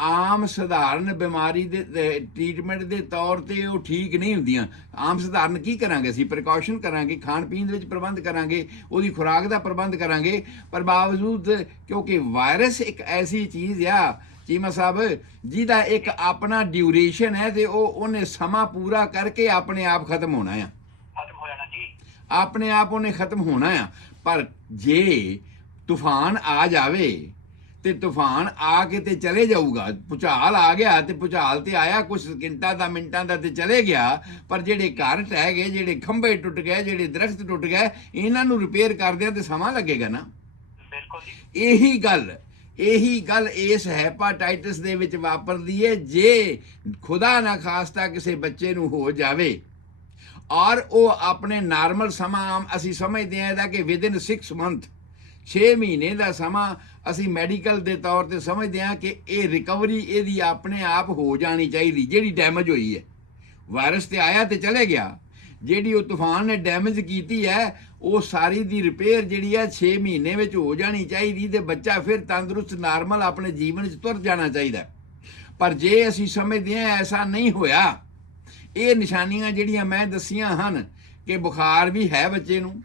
ਆਮ ਸਧਾਰਨ ਬਿਮਾਰੀ ਦੇ ਟ੍ਰੀਟਮੈਂਟ ਦੇ ਤੌਰ ਤੇ ਉਹ ਠੀਕ ਨਹੀਂ ਹੁੰਦੀਆਂ, ਆਮ ਸਧਾਰਨ ਕੀ ਕਰਾਂਗੇ ਅਸੀਂ? ਪ੍ਰੀਕਾਸ਼ਨ ਕਰਾਂਗੇ, ਖਾਣ ਪੀਣ ਦੇ ਵਿੱਚ ਪ੍ਰਬੰਧ ਕਰਾਂਗੇ, ਉਹਦੀ ਖੁਰਾਕ ਦਾ ਪ੍ਰਬੰਧ ਕਰਾਂਗੇ, ਪਰ ਬਾਵਜੂਦ ਕਿਉਂਕਿ ਵਾਇਰਸ ਇੱਕ ਐਸੀ ਚੀਜ਼ ਆ ਚੀਮਾ ਸਾਹਿਬ ਜਿਹਦਾ ਇੱਕ ਆਪਣਾ ਡਿਊਰੇਸ਼ਨ ਹੈ, ਤੇ ਉਹਨੇ ਸਮਾਂ ਪੂਰਾ ਕਰਕੇ ਆਪਣੇ ਆਪ ਖਤਮ ਹੋਣਾ ਆ, ਖਤਮ ਹੋ ਜਾਣਾ ਜੀ। ਆਪਣੇ ਆਪ ਉਹਨੇ ਖਤਮ ਹੋਣਾ ਆ। ਪਰ ਜੇ ਤੂਫਾਨ ਆ ਜਾਵੇ ਤੇ ਤੂਫਾਨ ਆ ਕੇ ਤੇ ਚਲੇ ਜਾਊਗਾ, ਭੁਚਾਲ ਆ ਗਿਆ ਤੇ ਭੁਚਾਲ ਤੇ ਆਇਆ, ਕੁਝ ਸਕਿੰਟਾਂ ਦਾ ਮਿੰਟਾਂ ਦਾ ਤੇ ਚਲੇ ਗਿਆ, ਪਰ ਜਿਹੜੇ ਘਰ ਟਹਿ ਗਏ, ਜਿਹੜੇ ਖੰਭੇ ਟੁੱਟ ਗਏ, ਜਿਹੜੇ ਦਰਖਤ ਟੁੱਟ ਗਏ, ਇਹਨਾਂ ਨੂੰ ਰਿਪੇਅਰ ਕਰਦਿਆਂ ਤੇ ਸਮਾਂ ਲੱਗੇਗਾ ਨਾ। ਬਿਲਕੁਲ ਜੀ। ਇਹੀ ਗੱਲ ਇਸ ਹੈਪਾਟਾਈਟਸ ਦੇ ਵਿੱਚ ਵਾਪਰਦੀ ਹੈ। ਜੇ ਖੁਦਾ ਨਾ ਖਾਸਤਾ ਕਿਸੇ ਬੱਚੇ ਨੂੰ ਹੋ ਜਾਵੇ ਔਰ ਉਹ ਆਪਣੇ ਨਾਰਮਲ ਸਮਾਂ, ਅਸੀਂ ਸਮਝਦੇ ਹਾਂ ਇਹਦਾ ਕਿ ਵਿਦਿਨ 6 ਮੰਥ, 6 ਮਹੀਨੇ ਦਾ ਸਮਾਂ ਅਸੀਂ ਮੈਡੀਕਲ ਦੇ ਤੌਰ ਤੇ ਸਮਝਦੇ ਹਾਂ ਕਿ ਇਹ ਰਿਕਵਰੀ ਇਹਦੀ ਆਪਣੇ ਆਪ ਹੋ ਜਾਣੀ ਚਾਹੀਦੀ। ਜਿਹੜੀ ਡੈਮੇਜ ਹੋਈ ਹੈ, ਵਾਇਰਸ ਤੇ ਆਇਆ ਤੇ ਚਲੇ ਗਿਆ, ਜਿਹੜੀ ਉਹ ਤੂਫਾਨ ਨੇ ਡੈਮੇਜ ਕੀਤੀ ਹੈ, ਉਹ ਸਾਰੀ ਦੀ ਰਿਪੇਅਰ ਜਿਹੜੀ ਹੈ 6 ਮਹੀਨੇ ਵਿੱਚ ਹੋ ਜਾਣੀ ਚਾਹੀਦੀ, ਤੇ ਬੱਚਾ ਫਿਰ ਤੰਦਰੁਸਤ ਨਾਰਮਲ ਆਪਣੇ ਜੀਵਨ 'ਚ ਤੁਰ ਜਾਣਾ ਚਾਹੀਦਾ। ਪਰ ਜੇ ਅਸੀਂ ਸਮਝਦੇ ਹਾਂ ਐਸਾ ਨਹੀਂ ਹੋਇਆ, ਇਹ ਨਿਸ਼ਾਨੀਆਂ ਜਿਹੜੀਆਂ ਮੈਂ ਦੱਸੀਆਂ ਹਨ ਕਿ ਬੁਖਾਰ ਵੀ ਹੈ ਬੱਚੇ ਨੂੰ,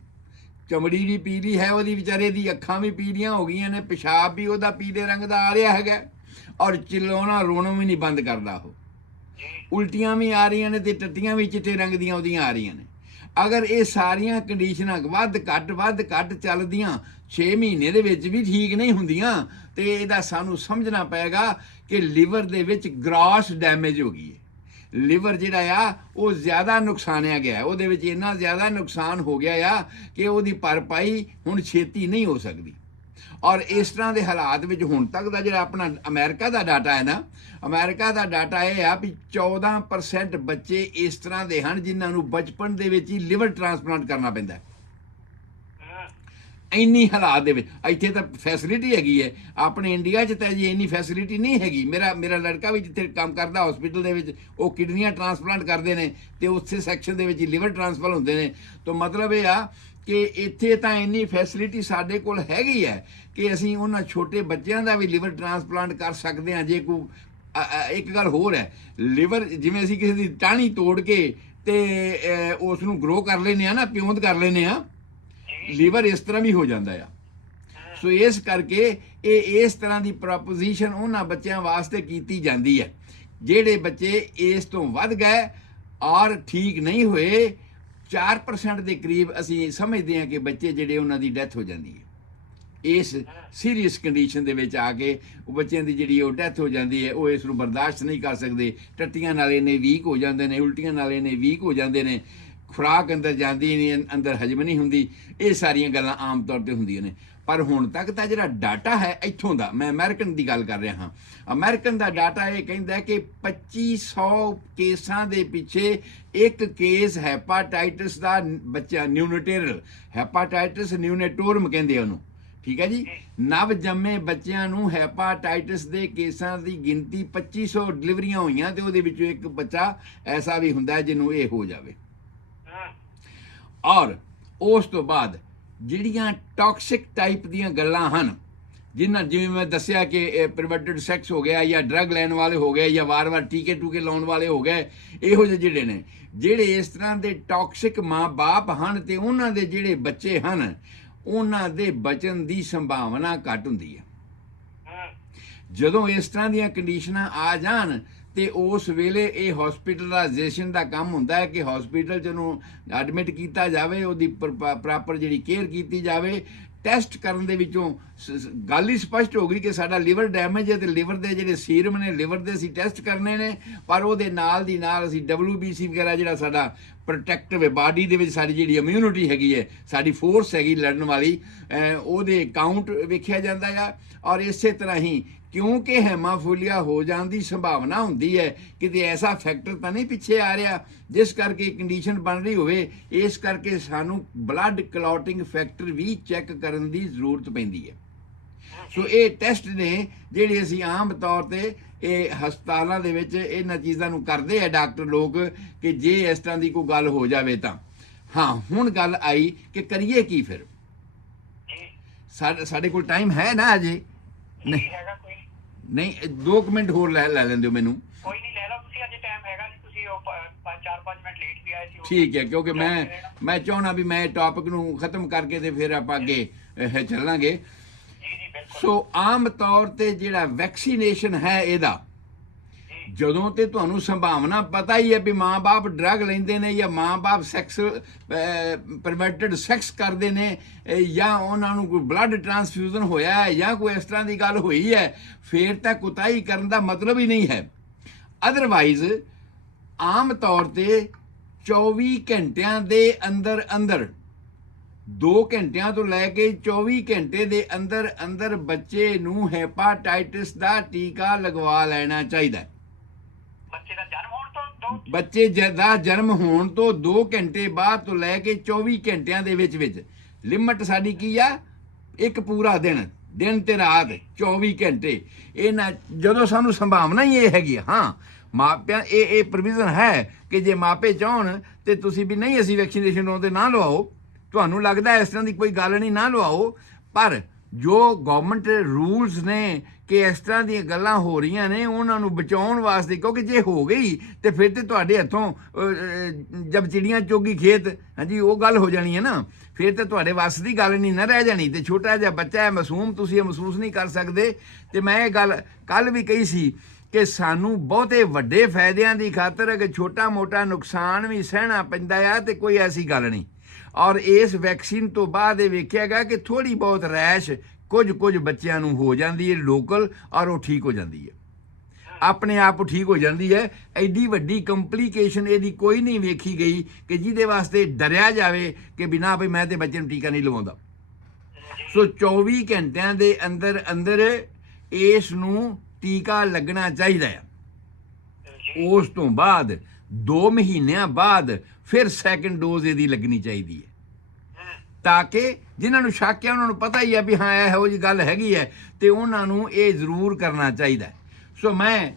ਚਮੜੀ ਵੀ ਪੀਲੀ ਹੈ ਉਹਦੀ, ਵਿਚਾਰੇ ਦੀ ਅੱਖਾਂ ਵੀ ਪੀਲੀਆਂ ਹੋ ਗਈਆਂ ਨੇ, ਪਿਸ਼ਾਬ ਵੀ ਉਹਦਾ ਪੀਲੇ ਰੰਗ ਦਾ ਆ ਰਿਹਾ ਹੈਗਾ, ਔਰ ਚਿੱਲਾਉਣਾ ਰੋਣਾ ਵੀ ਨਹੀਂ ਬੰਦ ਕਰਦਾ ਉਹ, ਉਲਟੀਆਂ ਵੀ ਆ ਰਹੀਆਂ ਨੇ ਤੇ ਟੱਟੀਆਂ ਵੀ ਚਿੱਟੇ ਰੰਗ ਦੀਆਂ ਉਹਦੀਆਂ ਆ ਰਹੀਆਂ ਨੇ। ਅਗਰ ਇਹ ਸਾਰੀਆਂ ਕੰਡੀਸ਼ਨਾਂ ਵੱਧ ਘੱਟ ਚੱਲਦੀਆਂ 6 ਮਹੀਨੇ ਦੇ ਵਿੱਚ ਵੀ ਠੀਕ ਨਹੀਂ ਹੁੰਦੀਆਂ, ਤੇ ਇਹਦਾ ਸਾਨੂੰ ਸਮਝਣਾ ਪਏਗਾ ਕਿ ਲਿਵਰ ਦੇ ਵਿੱਚ ਗ੍ਰਾਸ ਡੈਮੇਜ ਹੋ ਗਈ ਹੈ। ਲਿਵਰ ਜਿਹੜਾ ਆ ਉਹ ਜ਼ਿਆਦਾ ਨੁਕਸਾਨਿਆ ਗਿਆ, ਉਹਦੇ ਵਿੱਚ ਇੰਨਾ ਜ਼ਿਆਦਾ ਨੁਕਸਾਨ ਹੋ ਗਿਆ ਆ ਕਿ ਉਹਦੀ ਭਰਪਾਈ ਹੁਣ ਛੇਤੀ ਨਹੀਂ ਹੋ ਸਕਦੀ। ਔਰ ਇਸ ਤਰ੍ਹਾਂ ਦੇ ਹਾਲਾਤ ਵਿੱਚ ਹੁਣ ਤੱਕ ਦਾ ਜਿਹੜਾ ਆਪਣਾ ਅਮਰੀਕਾ ਦਾ ਡਾਟਾ ਹੈ ਨਾ, ਅਮਰੀਕਾ ਦਾ ਡਾਟਾ ਇਹ ਆ ਵੀ 14% ਬੱਚੇ ਇਸ ਤਰ੍ਹਾਂ ਦੇ ਹਨ ਜਿਨ੍ਹਾਂ ਨੂੰ ਬਚਪਨ ਦੇ ਵਿੱਚ ਹੀ ਲਿਵਰ ਟ੍ਰਾਂਸਪਲਾਂਟ ਕਰਨਾ ਪੈਂਦਾ। ਇੰਨੀ ਹਾਲਾਤ ਦੇ ਵਿੱਚ ਇੱਥੇ ਤਾਂ ਫੈਸਿਲਿਟੀ ਹੈਗੀ ਹੈ, ਆਪਣੇ ਇੰਡੀਆ 'ਚ ਤਾਂ ਜੀ ਇੰਨੀ ਫੈਸਿਲਿਟੀ ਨਹੀਂ ਹੈਗੀ। ਮੇਰਾ ਲੜਕਾ ਵੀ ਜਿੱਥੇ ਕੰਮ ਕਰਦਾ ਹਸਪੀਟਲ ਦੇ ਵਿੱਚ, ਉਹ ਕਿਡਨੀਆਂ ਟ੍ਰਾਂਸਪਲਾਂਟ ਕਰਦੇ ਨੇ ਤੇ ਉਸੇ ਸੈਕਸ਼ਨ ਦੇ ਵਿੱਚ ਲਿਵਰ ਟ੍ਰਾਂਸਪਲਾਂਟ ਹੁੰਦੇ ਨੇ। ਤਾਂ ਮਤਲਬ ਇਹ ਆ ਕਿ ਇੱਥੇ ਤਾਂ ਇੰਨੀ ਫੈਸਿਲਿਟੀ ਸਾਡੇ ਕੋਲ ਹੈਗੀ ਹੈ ਕਿ ਅਸੀਂ ਉਹਨਾਂ ਛੋਟੇ ਬੱਚਿਆਂ ਦਾ ਵੀ ਲਿਵਰ ਟ੍ਰਾਂਸਪਲਾਂਟ ਕਰ ਸਕਦੇ ਹਾਂ। ਜੇ ਕੋਈ ਇੱਕ ਗੱਲ ਹੋਰ ਹੈ, ਲਿਵਰ ਜਿਵੇਂ ਅਸੀਂ ਕਿਸੇ ਦੀ ਟਾਹਣੀ ਤੋੜ ਕੇ ਤੇ ਉਸ ਨੂੰ ਗਰੋ ਕਰ ਲੈਂਦੇ ਆ ਨਾ, ਪਿਉਂਦ ਕਰ ਲੈਂਦੇ ਆ, ਲੀਵਰ ਇਸ ਤਰ੍ਹਾਂ ਵੀ ਹੋ ਜਾਂਦਾ ਆ। ਸੋ ਇਸ ਕਰਕੇ ਇਹ ਇਸ ਤਰ੍ਹਾਂ ਦੀ ਪ੍ਰੋਪੋਜੀਸ਼ਨ ਉਹਨਾਂ ਬੱਚਿਆਂ ਵਾਸਤੇ ਕੀਤੀ ਜਾਂਦੀ ਹੈ ਜਿਹੜੇ ਬੱਚੇ ਇਸ ਤੋਂ ਵੱਧ ਗਏ ਔਰ ਠੀਕ ਨਹੀਂ ਹੋਏ। 4% ਦੇ ਕਰੀਬ ਅਸੀਂ ਸਮਝਦੇ ਹਾਂ ਕਿ ਬੱਚੇ ਜਿਹੜੇ ਉਹਨਾਂ ਦੀ ਡੈਥ ਹੋ ਜਾਂਦੀ ਹੈ ਇਸ ਸੀਰੀਅਸ ਕੰਡੀਸ਼ਨ ਦੇ ਵਿੱਚ ਆ ਕੇ। ਉਹ ਬੱਚਿਆਂ ਦੀ ਜਿਹੜੀ ਉਹ ਡੈਥ ਹੋ ਜਾਂਦੀ ਹੈ, ਉਹ ਇਸ ਨੂੰ ਬਰਦਾਸ਼ਤ ਨਹੀਂ ਕਰ ਸਕਦੇ, ਟੱਟੀਆਂ ਨਾਲ ਇਹਨੇ ਵੀਕ ਹੋ ਜਾਂਦੇ ਨੇ, ਉਲਟੀਆਂ ਨਾਲ ਇਹਨੇ ਵੀਕ ਹੋ ਜਾਂਦੇ ਨੇ, ਖੁਰਾਕ ਅੰਦਰ ਜਾਂਦੀ ਨਹੀਂ, ਅੰਦਰ ਹਜਮ ਨਹੀਂ ਹੁੰਦੀ। ਇਹ ਸਾਰੀਆਂ ਗੱਲਾਂ ਆਮ ਤੌਰ ਤੇ ਹੁੰਦੀਆਂ ਨੇ। ਪਰ ਹੁਣ ਤੱਕ ਦਾ ਜਿਹੜਾ ਡਾਟਾ ਹੈ ਇੱਥੋਂ ਦਾ, ਮੈਂ ਅਮਰੀਕਨ ਦੀ ਗੱਲ ਕਰ ਰਿਹਾ ਹਾਂ, ਅਮਰੀਕਨ ਦਾ ਡਾਟਾ ਇਹ ਕਹਿੰਦਾ ਕਿ 2500 ਕੇਸਾਂ ਦੇ ਪਿੱਛੇ ਇੱਕ ਕੇਸ ਹੈਪਾਟਾਈਟਸ ਦਾ ਬੱਚਾ, ਨਿਊਨੇਟਰਲ ਹੈਪਾਟਾਈਟਸ ਨਿਊਨੇਟੋਰਮ ਕਹਿੰਦੇ ਉਹਨੂੰ, ਠੀਕ ਹੈ ਜੀ। ਨਵ ਜੰਮੇ ਬੱਚਿਆਂ ਨੂੰ ਹੈਪਾਟਾਈਟਸ ਦੇ ਕੇਸਾਂ ਦੀ ਗਿਣਤੀ 2500 ਡਿਲੀਵਰੀਆਂ ਹੋਈਆਂ, ਤੇ ਉਹਦੇ ਵਿੱਚੋਂ ਇੱਕ ਬੱਚਾ ਐਸਾ ਵੀ ਹੁੰਦਾ ਜਿਹਨੂੰ ਇਹ ਹੋ ਜਾਵੇ। ਔਰ ਉਸ ਤੋਂ ਬਾਅਦ ਜਿਹੜੀਆਂ ਟੌਕਸਿਕ ਟਾਈਪ ਦੀਆਂ ਗੱਲਾਂ ਹਨ, ਜਿਵੇਂ ਮੈਂ ਦੱਸਿਆ ਕਿ ਪ੍ਰੀਵੈਂਟਡ ਸੈਕਸ ਹੋ ਗਿਆ, ਜਾਂ ਡਰੱਗ ਲੈਣ ਵਾਲੇ ਹੋ ਗਏ, ਜਾਂ ਵਾਰ-ਵਾਰ ਟੀਕੇ ਟੂਕੇ ਲਾਉਣ ਵਾਲੇ ਹੋ ਗਏ, ਇਹੋ ਜਿਹੇ ਜਿਹੜੇ ਨੇ, ਜਿਹੜੇ ਇਸ ਤਰ੍ਹਾਂ ਦੇ ਟੌਕਸਿਕ ਮਾਂ-ਬਾਪ ਹਨ, ਤੇ ਉਹਨਾਂ ਦੇ ਜਿਹੜੇ ਬੱਚੇ ਹਨ ਉਹਨਾਂ ਦੇ ਬਚਣ ਦੀ ਸੰਭਾਵਨਾ ਘੱਟ ਹੁੰਦੀ ਹੈ। ਜਦੋਂ ਇਸ ਤਰ੍ਹਾਂ ਦੀਆਂ ਕੰਡੀਸ਼ਨਾਂ ਆ ਜਾਣ ਤੇ ਉਸ ਵੇਲੇ ਇਹ ਹਸਪੀਟਲਾਈਜੇਸ਼ਨ ਦਾ ਕੰਮ ਹੁੰਦਾ ਹੈ ਕਿ ਹਸਪੀਟਲ 'ਚ ਉਹਨੂੰ ਐਡਮਿਟ ਕੀਤਾ ਜਾਵੇ, ਉਹਦੀ ਪ੍ਰੋਪਰ ਜਿਹੜੀ ਕੇਅਰ ਕੀਤੀ ਜਾਵੇ, ਟੈਸਟ ਕਰਨ ਦੇ ਵਿੱਚੋਂ ਗੱਲ ਹੀ ਸਪਸ਼ਟ ਹੋ ਗਈ ਕਿ ਸਾਡਾ ਲਿਵਰ ਡੈਮੇਜ ਹੈ ਤੇ ਲਿਵਰ ਦੇ ਜਿਹੜੇ ਸੀਰਮ ਨੇ ਲਿਵਰ ਦੇ ਅਸੀਂ ਟੈਸਟ ਕਰਨੇ ਨੇ, ਪਰ ਉਹਦੇ ਨਾਲ ਦੀ ਨਾਲ ਅਸੀਂ WBC ਵਗੈਰਾ ਜਿਹੜਾ ਸਾਡਾ ਪ੍ਰੋਟੈਕਟਿਵ ਹੈ ਬਾਡੀ ਦੇ ਵਿੱਚ ਸਾਡੀ ਜਿਹੜੀ ਇਮਿਊਨਿਟੀ ਹੈਗੀ ਹੈ, ਸਾਡੀ ਫੋਰਸ ਹੈਗੀ ਲੜਨ ਵਾਲੀ, ਉਹਦੇ ਕਾਊਂਟ ਵੇਖਿਆ ਜਾਂਦਾ ਆ। ਔਰ ਇਸੇ ਤਰ੍ਹਾਂ ਹੀ ਕਿਉਂਕਿ ਹੈਮਾਫੀਲੀਆ ਹੋ ਜਾਣ ਦੀ ਸੰਭਾਵਨਾ ਹੁੰਦੀ ਹੈ, ਕਿਤੇ ਐਸਾ ਫੈਕਟਰ ਤਾਂ ਨਹੀਂ ਪਿੱਛੇ ਆ ਰਿਹਾ ਜਿਸ ਕਰਕੇ ਕੰਡੀਸ਼ਨ ਬਣ ਰਹੀ ਹੋਵੇ, ਇਸ ਕਰਕੇ ਸਾਨੂੰ ਬਲੱਡ ਕਲੌਟਿੰਗ ਫੈਕਟਰ ਵੀ ਚੈੱਕ ਕਰਨ ਦੀ ਜ਼ਰੂਰਤ ਪੈਂਦੀ ਹੈ। ਸੋ ਇਹ ਟੈਸਟ ਨੇ ਜਿਹੜੇ ਅਸੀਂ ਆਮ ਤੌਰ ਤੇ ਇਹ ਹਸਪਤਾਲਾਂ ਦੇ ਵਿੱਚ ਇਹਨਾਂ ਚੀਜ਼ਾਂ ਨੂੰ ਕਰਦੇ ਆ ਡਾਕਟਰ ਲੋਕ, ਕਿ ਜੇ ਇਸ ਤਰ੍ਹਾਂ ਦੀ ਕੋਈ ਗੱਲ ਹੋ ਜਾਵੇ ਤਾਂ। ਹਾਂ, ਹੁਣ ਗੱਲ ਆਈ ਕਿ ਕਰੀਏ ਕੀ ਫਿਰ। ਸਾਡੇ ਕੋਲ ਟਾਈਮ ਹੈ ਨਾ ਅਜੇ? ਨਹੀਂ ਨਹੀਂ, 2 ਮਿੰਟ ਹੋਰ ਲੈ ਲੈਂਦੇ ਹੋ ਮੈਨੂੰ। ਕੋਈ ਨਹੀਂ, ਲੈ ਲਓ ਤੁਸੀਂ, ਅਜੇ ਟਾਈਮ ਹੈਗਾ ਨਹੀਂ, ਤੁਸੀਂ 4-5 ਮਿੰਟ ਲੇਟ ਵੀ ਆਏ ਸੀ। ਠੀਕ ਹੈ, ਕਿਉਂਕਿ ਮੈਂ ਚਾਹੁੰਦਾ ਵੀ ਮੈਂ ਟੌਪਿਕ ਨੂੰ ਖਤਮ ਕਰਕੇ ਤੇ ਫਿਰ ਆਪਾਂ ਅੱਗੇ ਚੱਲਾਂਗੇ। ਸੋ ਆਮ ਤੌਰ ਤੇ ਜਿਹੜਾ ਵੈਕਸੀਨੇਸ਼ਨ ਹੈ ਇਹਦਾ, ਜਦੋਂ ਤੇ ਤੁਹਾਨੂੰ ਸੰਭਾਵਨਾ ਪਤਾ ਹੀ ਹੈ ਵੀ ਮਾਂ-ਬਾਪ ਡਰੱਗ ਲੈਂਦੇ ਨੇ ਜਾਂ ਮਾਂ-ਬਾਪ ਸੈਕਸ ਪਰਵਰਟਡ ਸੈਕਸ ਕਰਦੇ ਨੇ ਜਾਂ ਉਹਨਾਂ ਨੂੰ ਕੋਈ ਬਲੱਡ ਟ੍ਰਾਂਸਫਿਊਜ਼ਨ ਹੋਇਆ ਹੈ ਜਾਂ ਕੋਈ ਇਸ ਤਰ੍ਹਾਂ ਦੀ ਗੱਲ ਹੋਈ ਹੈ, ਫਿਰ ਤਾਂ ਕੁਤਾਹੀ ਕਰਨ ਦਾ ਮਤਲਬ ਹੀ ਨਹੀਂ ਹੈ। ਅਦਰਵਾਈਜ਼ ਆਮ ਤੌਰ ਤੇ 24 ਘੰਟਿਆਂ ਦੇ ਅੰਦਰ ਅੰਦਰ 2 ਘੰਟਿਆਂ ਤੋਂ ਲੈ ਕੇ 24 ਘੰਟੇ ਦੇ ਅੰਦਰ ਅੰਦਰ ਬੱਚੇ ਨੂੰ ਹੈਪਾਟਾਈਟਿਸ ਦਾ ਟੀਕਾ ਲਗਵਾ ਲੈਣਾ ਚਾਹੀਦਾ ਹੈ। ਬੱਚੇ ਦਾ ਜਨਮ ਹੋਣ ਤੋਂ 2 ਘੰਟੇ ਬਾਅਦ ਤੋਂ ਲੈ ਕੇ 24 ਘੰਟਿਆਂ ਦੇ ਵਿੱਚ ਲਿਮਟ ਸਾਡੀ ਕੀ ਆ? ਇੱਕ ਪੂਰਾ ਦਿਨ ਤੇ ਰਾਤ 24 ਘੰਟੇ। ਇਹ ਨਾ ਜਦੋਂ ਸਾਨੂੰ ਸੰਭਾਵਨਾ ਹੀ ਇਹ ਹੈਗੀ, ਹਾਂ ਮਾਪਿਆਂ ਇਹ ਪ੍ਰੋਵੀਜ਼ਨ ਹੈ ਕਿ ਜੇ ਮਾਪੇ ਚਾਹਣ ਤੇ ਤੁਸੀਂ ਵੀ ਨਹੀਂ ਅਸੀਂ ਵੈਕਸੀਨੇਸ਼ਨ ਲਾਉਂਦੇ ਨਾ ਲਵਾਓ, ਤੁਹਾਨੂੰ ਲੱਗਦਾ ਇਸ ਤਰ੍ਹਾਂ ਦੀ ਕੋਈ ਗੱਲ ਨਹੀਂ ਨਾ ਲਵਾਓ, ਪਰ ਜੋ ਗਵਰਨਮੈਂਟ ਰੂਲਸ ਨੇ ਕਿ ਇਸ ਤਰ੍ਹਾਂ ਦੀਆਂ ਗੱਲਾਂ ਹੋ ਰਹੀਆਂ ਨੇ ਉਹਨਾਂ ਨੂੰ ਬਚਾਉਣ ਵਾਸਤੇ, ਕਿਉਂਕਿ ਜੇ ਹੋ ਗਈ ਤੇ ਫਿਰ ਤੇ ਤੁਹਾਡੇ ਹੱਥੋਂ ਜਦ ਚਿੜੀਆਂ ਚੋਗੀ ਖੇਤ, ਹਾਂਜੀ ਉਹ ਗੱਲ ਹੋ ਜਾਣੀ ਹੈ ਨਾ, ਫਿਰ ਤੇ ਤੁਹਾਡੇ ਵੱਸ ਦੀ ਗੱਲ ਨਹੀਂ ਨਾ ਰਹਿ ਜਾਣੀ। ਤੇ ਛੋਟਾ ਜਿਹਾ ਬੱਚਾ ਹੈ, ਮਾਸੂਮ, ਤੁਸੀਂ ਇਹ ਮਹਿਸੂਸ ਨਹੀਂ ਕਰ ਸਕਦੇ। ਤੇ ਮੈਂ ਇਹ ਗੱਲ ਕੱਲ ਵੀ ਕਹੀ ਸੀ ਕਿ ਸਾਨੂੰ ਬਹੁਤੇ ਵੱਡੇ ਫਾਇਦਿਆਂ ਦੀ ਖਾਤਰ ਕਿ ਛੋਟਾ ਮੋਟਾ ਨੁਕਸਾਨ ਵੀ ਸਹਿਣਾ ਪੈਂਦਾ ਆ, ਤੇ ਕੋਈ ਐਸੀ ਗੱਲ ਨਹੀਂ। ਔਰ ਇਸ ਵੈਕਸੀਨ ਤੋਂ ਬਾਅਦ ਇਹ ਵੇਖਿਆ ਗਿਆ ਕਿ ਥੋੜੀ ਬਹੁਤ ਰੈਸ਼ ਕੁਝ ਬੱਚਿਆਂ ਨੂੰ ਹੋ ਜਾਂਦੀ ਹੈ ਲੋਕਲ, ਔਰ ਉਹ ਠੀਕ ਹੋ ਜਾਂਦੀ ਹੈ, ਆਪਣੇ ਆਪ ਠੀਕ ਹੋ ਜਾਂਦੀ ਹੈ। ਐਡੀ ਵੱਡੀ ਕੰਪਲੀਕੇਸ਼ਨ ਇਹਦੀ ਕੋਈ ਨਹੀਂ ਵੇਖੀ ਗਈ ਕਿ ਜਿਹਦੇ ਵਾਸਤੇ ਡਰਿਆ ਜਾਵੇ ਕਿ ਬਿਨਾਂ ਭਈ ਮੈਂ ਤੇ ਬੱਚੇ ਨੂੰ ਟੀਕਾ ਨਹੀਂ ਲਵਾਉਂਦਾ। ਸੋ 24 ਘੰਟਿਆਂ ਦੇ ਅੰਦਰ ਅੰਦਰ ਇਸ ਨੂੰ ਟੀਕਾ ਲੱਗਣਾ ਚਾਹੀਦਾ ਹੈ। ਉਸ ਤੋਂ ਬਾਅਦ 2 ਮਹੀਨਿਆਂ ਬਾਅਦ ਫਿਰ ਸੈਕੰਡ ਡੋਜ਼ ਇਹਦੀ ਲੱਗਣੀ ਚਾਹੀਦੀ ਹੈ, ਤਾਂ ਕਿ ਜਿਨ੍ਹਾਂ ਨੂੰ ਸ਼ੱਕ ਹੈ ਉਹਨਾਂ ਨੂੰ ਪਤਾ ਹੀ ਹੈ ਵੀ ਹਾਂ ਇਹੋ ਜਿਹੀ ਗੱਲ ਹੈਗੀ ਹੈ, ਤੇ ਉਹਨਾਂ ਨੂੰ ਇਹ ਜ਼ਰੂਰ ਕਰਨਾ ਚਾਹੀਦਾ। ਸੋ ਮੈਂ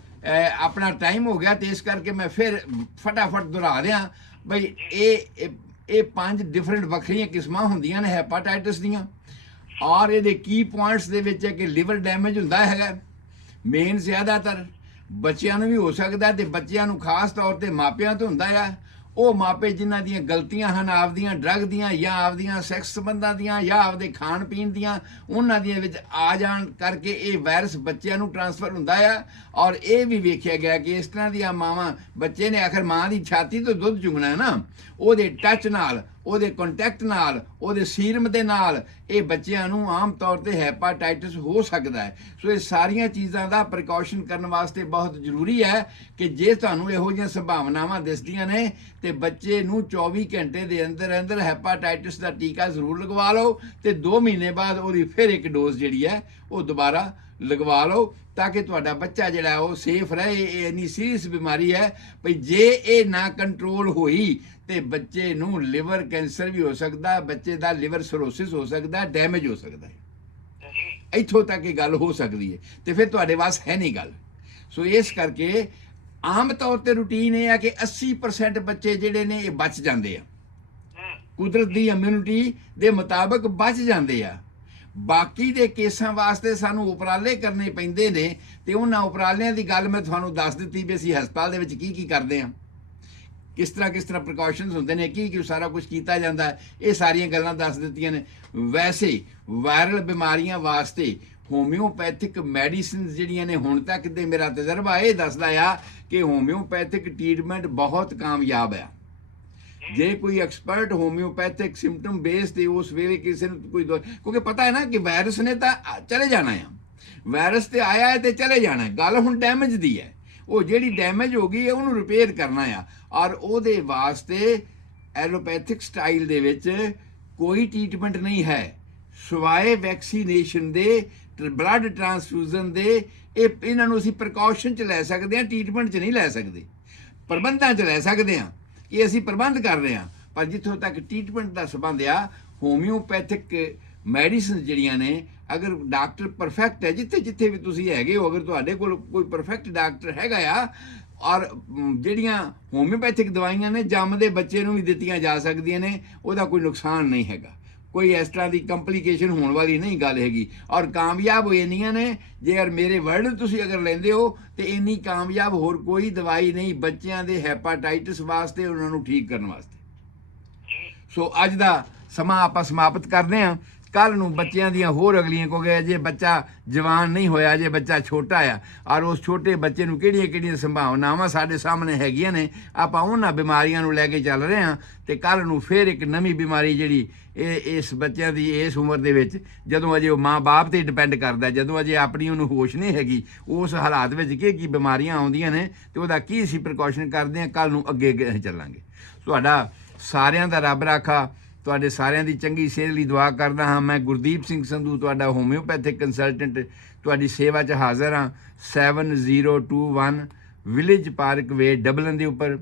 ਆਪਣਾ ਟਾਈਮ ਹੋ ਗਿਆ ਤੇ ਇਸ ਕਰਕੇ ਮੈਂ ਫਿਰ ਫਟਾਫਟ ਦੁਹਰਾ ਦਿਆਂ ਬਈ ਇਹ 5 ਡਿਫਰੈਂਟ ਵੱਖਰੀਆਂ ਕਿਸਮਾਂ ਹੁੰਦੀਆਂ ਨੇ ਹੈਪਾਟਾਈਟਿਸ ਦੀਆਂ, ਔਰ ਇਹਦੇ ਕੀ ਪੁਆਇੰਟਸ ਦੇ ਵਿੱਚ ਹੈ ਕਿ ਲਿਵਰ ਡੈਮੇਜ ਹੁੰਦਾ ਹੈਗਾ ਮੇਨ, ਜ਼ਿਆਦਾਤਰ ਬੱਚਿਆਂ ਨੂੰ ਵੀ ਹੋ ਸਕਦਾ, ਤੇ ਬੱਚਿਆਂ ਨੂੰ ਖਾਸ ਤੌਰ ਤੇ ਮਾਪਿਆਂ ਤੋਂ ਹੁੰਦਾ ਆ। ਉਹ ਮਾਪੇ ਜਿਨ੍ਹਾਂ ਦੀਆਂ ਗਲਤੀਆਂ ਹਨ ਆਪਦੀਆਂ ਡਰੱਗ ਦੀਆਂ ਜਾਂ ਆਪਦੀਆਂ ਸੈਕਸ ਸੰਬੰਧਾਂ ਦੀਆਂ ਜਾਂ ਆਪਦੇ ਖਾਣ ਪੀਣ ਦੀਆਂ, ਉਹਨਾਂ ਦੀਆਂ ਵਿੱਚ ਆ ਜਾਣ ਕਰਕੇ ਇਹ ਵਾਇਰਸ ਬੱਚਿਆਂ ਨੂੰ ਟ੍ਰਾਂਸਫਰ ਹੁੰਦਾ ਆ। ਔਰ ਇਹ ਵੀ ਵੇਖਿਆ ਗਿਆ ਕਿ ਇਸ ਤਰ੍ਹਾਂ ਦੀਆਂ ਮਾਵਾਂ, ਬੱਚੇ ਨੇ ਆਖਰ ਮਾਂ ਦੀ ਛਾਤੀ ਤੋਂ ਦੁੱਧ ਚੁੰਗਣਾ ਹੈ ਨਾ, ਉਹਦੇ ਟੱਚ ਨਾਲ, ਉਹਦੇ ਕੰਟੈਕਟ ਨਾਲ, ਉਹਦੇ ਸੀਰਮ ਦੇ ਨਾਲ ਇਹ ਬੱਚਿਆਂ ਨੂੰ ਆਮ ਤੌਰ ਤੇ ਹੈਪਾਟਾਈਟਿਸ ਹੋ ਸਕਦਾ ਹੈ। ਸੋ ਇਹ ਸਾਰੀਆਂ ਚੀਜ਼ਾਂ ਦਾ ਪ੍ਰੀਕਾਸ਼ਨ ਕਰਨ ਵਾਸਤੇ ਬਹੁਤ ਜ਼ਰੂਰੀ ਹੈ ਕਿ ਜੇ ਤੁਹਾਨੂੰ ਇਹੋ ਜਿਹੀਆਂ ਸੰਭਾਵਨਾਵਾਂ ਦਿਸਦੀਆਂ ਨੇ ਤੇ ਬੱਚੇ ਨੂੰ 24 ਘੰਟੇ ਦੇ ਅੰਦਰ ਅੰਦਰ ਹੈਪਾਟਾਈਟਿਸ ਦਾ ਟੀਕਾ ਜ਼ਰੂਰ ਲਗਵਾ ਲਓ, ਤੇ 2 ਮਹੀਨੇ ਬਾਅਦ ਉਹਦੀ ਫਿਰ ਇੱਕ ਡੋਜ਼ ਜਿਹੜੀ ਹੈ ਉਹ ਦੁਬਾਰਾ ਲਗਵਾ ਲਓ, ਤਾਂ ਕਿ ਤੁਹਾਡਾ ਬੱਚਾ ਜਿਹੜਾ ਉਹ ਸੇਫ ਰਹੇ। ਇਹ ਇੰਨੀ ਸੀਰੀਅਸ ਬਿਮਾਰੀ ਹੈ ਭਈ ਜੇ ਇਹ ਨਾ ਕੰਟਰੋਲ ਹੋਈ ਤੇ ਬੱਚੇ ਨੂੰ ਲਿਵਰ ਕੈਂਸਰ ਵੀ ਹੋ ਸਕਦਾ, ਬੱਚੇ ਦਾ ਲਿਵਰ ਸਰੋਸਿਸ ਹੋ ਸਕਦਾ, ਡੈਮੇਜ ਹੋ ਸਕਦਾ ਹੈ। ਇੱਥੋਂ ਤੱਕ ਇਹ ਗੱਲ ਹੋ ਸਕਦੀ ਹੈ, ਤੇ ਫਿਰ ਤੁਹਾਡੇ ਵਾਸ ਹੈ ਨਹੀਂ ਗੱਲ। ਸੋ ਇਸ ਕਰਕੇ ਆਮ ਤੌਰ ਤੇ ਰੂਟੀਨ ਇਹ ਆ ਕਿ 80% ਬੱਚੇ ਜਿਹੜੇ ਨੇ ਇਹ ਬਚ ਜਾਂਦੇ ਆ, ਕੁਦਰਤ ਦੀ ਇਮਿਊਨਿਟੀ ਦੇ ਮੁਤਾਬਕ ਬਚ ਜਾਂਦੇ ਆ। ਬਾਕੀ ਦੇ ਕੇਸਾਂ ਵਾਸਤੇ ਸਾਨੂੰ ਉਪਰਾਲੇ ਕਰਨੇ ਪੈਂਦੇ ਨੇ, ਤੇ ਉਹਨਾਂ ਉਪਰਾਲਿਆਂ ਦੀ ਗੱਲ ਮੈਂ ਤੁਹਾਨੂੰ ਦੱਸ ਦਿੱਤੀ ਵੀ ਅਸੀਂ ਹਸਪਤਾਲ ਦੇ ਵਿੱਚ ਕੀ ਕਰਦੇ ਹਾਂ, ਕਿਸ ਤਰ੍ਹਾਂ ਪ੍ਰੀਕਾਸ਼ਨਸ ਹੁੰਦੇ ਨੇ, ਕੀ ਸਾਰਾ ਕੁਝ ਕੀਤਾ ਜਾਂਦਾ ਹੈ, ਇਹ ਸਾਰੀਆਂ ਗੱਲਾਂ ਦੱਸ ਦਿੱਤੀਆਂ ਨੇ। ਵੈਸੇ ਵਾਇਰਲ ਬਿਮਾਰੀਆਂ ਵਾਸਤੇ ਹੋਮਿਓਪੈਥਿਕ ਮੈਡੀਸਿਨਸ ਜਿਹੜੀਆਂ ਨੇ, ਹੁਣ ਤੱਕ ਦੇ ਮੇਰਾ ਤਜਰਬਾ ਇਹ ਦੱਸਦਾ ਆ ਕਿ ਹੋਮਿਓਪੈਥਿਕ ਟ੍ਰੀਟਮੈਂਟ ਬਹੁਤ ਕਾਮਯਾਬ ਆ। ਜੇ ਕੋਈ ਐਕਸਪਰਟ ਹੋਮਿਓਪੈਥਿਕ ਸਿੰਪਟਮ ਬੇਸ ਤੇ ਉਸ ਵੇਲੇ ਕਿਸੇ ਨੂੰ ਕੋਈ ਕਿਉਂਕਿ ਪਤਾ ਹੈ ਨਾ ਕਿ ਵਾਇਰਸ ਨੇ ਤਾਂ ਚਲੇ ਜਾਣਾ ਆ, ਵਾਇਰਸ ਤੇ ਆਇਆ ਹੈ ਤੇ ਚਲੇ ਜਾਣਾ ਹੈ। ਗੱਲ ਹੁਣ ਡੈਮੇਜ ਦੀ ਹੈ, ਉਹ ਜਿਹੜੀ ਡੈਮੇਜ ਹੋ ਗਈ ਹੈ ਉਹਨੂੰ ਰਿਪੇਅਰ ਕਰਨਾ ਆ, ਔਰ ਉਹਦੇ ਵਾਸਤੇ ਐਲੋਪੈਥਿਕ ਸਟਾਈਲ ਦੇ ਵਿੱਚ ਕੋਈ ਟ੍ਰੀਟਮੈਂਟ ਨਹੀਂ ਹੈ ਸਿਵਾਏ ਵੈਕਸੀਨੇਸ਼ਨ ਦੇ, ਬਲੱਡ ਟ੍ਰਾਂਸਫਿਊਜ਼ਨ ਦੇ। ਇਹਨਾਂ ਨੂੰ ਅਸੀਂ ਪ੍ਰੀਕਾਸ਼ਨ 'ਚ ਲੈ ਸਕਦੇ ਹਾਂ, ਟ੍ਰੀਟਮੈਂਟ 'ਚ ਨਹੀਂ ਲੈ ਸਕਦੇ, ਪ੍ਰਬੰਧਾਂ 'ਚ ਲੈ ਸਕਦੇ ਹਾਂ, ਇਹ ਅਸੀਂ ਪ੍ਰਬੰਧ ਕਰ ਰਹੇ ਹਾਂ। ਪਰ ਜਿੱਥੋਂ ਤੱਕ ਟ੍ਰੀਟਮੈਂਟ ਦਾ ਸੰਬੰਧ ਆ, ਹੋਮਿਓਪੈਥਿਕ ਮੈਡੀਸਨ ਜਿਹੜੀਆਂ ਨੇ, ਅਗਰ ਡਾਕਟਰ ਪਰਫੈਕਟ ਹੈ, ਜਿੱਥੇ ਜਿੱਥੇ ਵੀ ਤੁਸੀਂ ਹੈਗੇ ਹੋ, ਅਗਰ ਤੁਹਾਡੇ ਕੋਲ ਕੋਈ ਪਰਫੈਕਟ ਡਾਕਟਰ ਹੈਗਾ ਆ, ਔਰ ਜਿਹੜੀਆਂ ਹੋਮਿਓਪੈਥਿਕ ਦਵਾਈਆਂ ਨੇ ਜੰਮਦੇ ਬੱਚੇ ਨੂੰ ਵੀ ਦਿੱਤੀਆਂ ਜਾ ਸਕਦੀਆਂ ਨੇ, ਉਹਦਾ ਕੋਈ ਨੁਕਸਾਨ ਨਹੀਂ ਹੈਗਾ, ਕੋਈ ਇਸ ਤਰ੍ਹਾਂ ਦੀ ਕੰਪਲੀਕੇਸ਼ਨ ਹੋਣ ਵਾਲੀ ਨਹੀਂ ਗੱਲ ਹੈਗੀ, ਔਰ ਕਾਮਯਾਬ ਹੋ ਜਾਂਦੀਆਂ ਨੇ। ਜੇ ਯਾਰ ਮੇਰੇ ਵਰਡ ਤੁਸੀਂ ਅਗਰ ਲੈਂਦੇ ਹੋ ਤੇ ਇੰਨੀ ਕਾਮਯਾਬ ਹੋਰ ਕੋਈ ਦਵਾਈ ਨਹੀਂ ਬੱਚਿਆਂ ਦੇ ਹੈਪਾਟਾਈਟਿਸ ਵਾਸਤੇ, ਉਹਨਾਂ ਨੂੰ ਠੀਕ ਕਰਨ ਵਾਸਤੇ। ਸੋ ਅੱਜ ਦਾ ਸਮਾਂ ਆਪਾਂ ਸਮਾਪਤ ਕਰਦੇ ਹਾਂ। ਕੱਲ ਨੂੰ ਬੱਚਿਆਂ ਦੀਆਂ ਹੋਰ ਅਗਲੀਆਂ, ਕਿਉਂਕਿ ਜੇ ਬੱਚਾ ਜਵਾਨ ਨਹੀਂ ਹੋਇਆ, ਜੇ ਬੱਚਾ ਛੋਟਾ ਆ, ਔਰ ਉਸ ਛੋਟੇ ਬੱਚੇ ਨੂੰ ਕਿਹੜੀਆਂ ਕਿਹੜੀਆਂ ਸੰਭਾਵਨਾਵਾਂ ਸਾਡੇ ਸਾਹਮਣੇ ਹੈਗੀਆਂ ਨੇ, ਆਪਾਂ ਉਹਨਾਂ ਬਿਮਾਰੀਆਂ ਨੂੰ ਲੈ ਕੇ ਚੱਲ ਰਹੇ ਹਾਂ। ਤੇ ਕੱਲ ਨੂੰ ਫਿਰ ਇੱਕ ਨਵੀਂ ਬਿਮਾਰੀ ਜਿਹੜੀ ਇਸ ਬੱਚਿਆਂ ਦੀ ਇਸ ਉਮਰ ਦੇ ਵਿੱਚ, ਜਦੋਂ ਅਜੇ ਉਹ ਮਾਂ-ਬਾਪ ਤੇ ਡਿਪੈਂਡ ਕਰਦਾ, ਜਦੋਂ ਅਜੇ ਆਪਣੀ ਉਹਨੂੰ ਹੋਸ਼ ਨਹੀਂ ਹੈਗੀ, ਉਸ ਹਾਲਾਤ ਵਿੱਚ ਕੀ ਬਿਮਾਰੀਆਂ ਆਉਂਦੀਆਂ ਨੇ ਤੇ ਉਹਦਾ ਕੀ ਅਸੀਂ ਪ੍ਰੀਕਾਸ਼ਨ ਕਰਦੇ ਹਾਂ, ਕੱਲ ਨੂੰ ਅੱਗੇ ਚੱਲਾਂਗੇ। ਤੁਹਾਡਾ ਸਾਰਿਆਂ ਦਾ ਰੱਬ ਰਾਖਾ, ਤੁਹਾਡੇ ਸਾਰਿਆਂ ਦੀ ਚੰਗੀ ਸਿਹਤ ਲਈ ਦੁਆ ਕਰਦਾ ਹਾਂ। ਮੈਂ ਗੁਰਦੀਪ ਸਿੰਘ ਸੰਧੂ, ਤੁਹਾਡਾ ਹੋਮਿਓਪੈਥਿਕ ਕੰਸਲਟੈਂਟ, ਤੁਹਾਡੀ ਸੇਵਾ 'ਚ ਹਾਜ਼ਰ ਹਾਂ। 7021 ਵਿਲੇਜ ਪਾਰਕ ਵੇ, ਡਬਲਨ ਦੇ ਉੱਪਰ।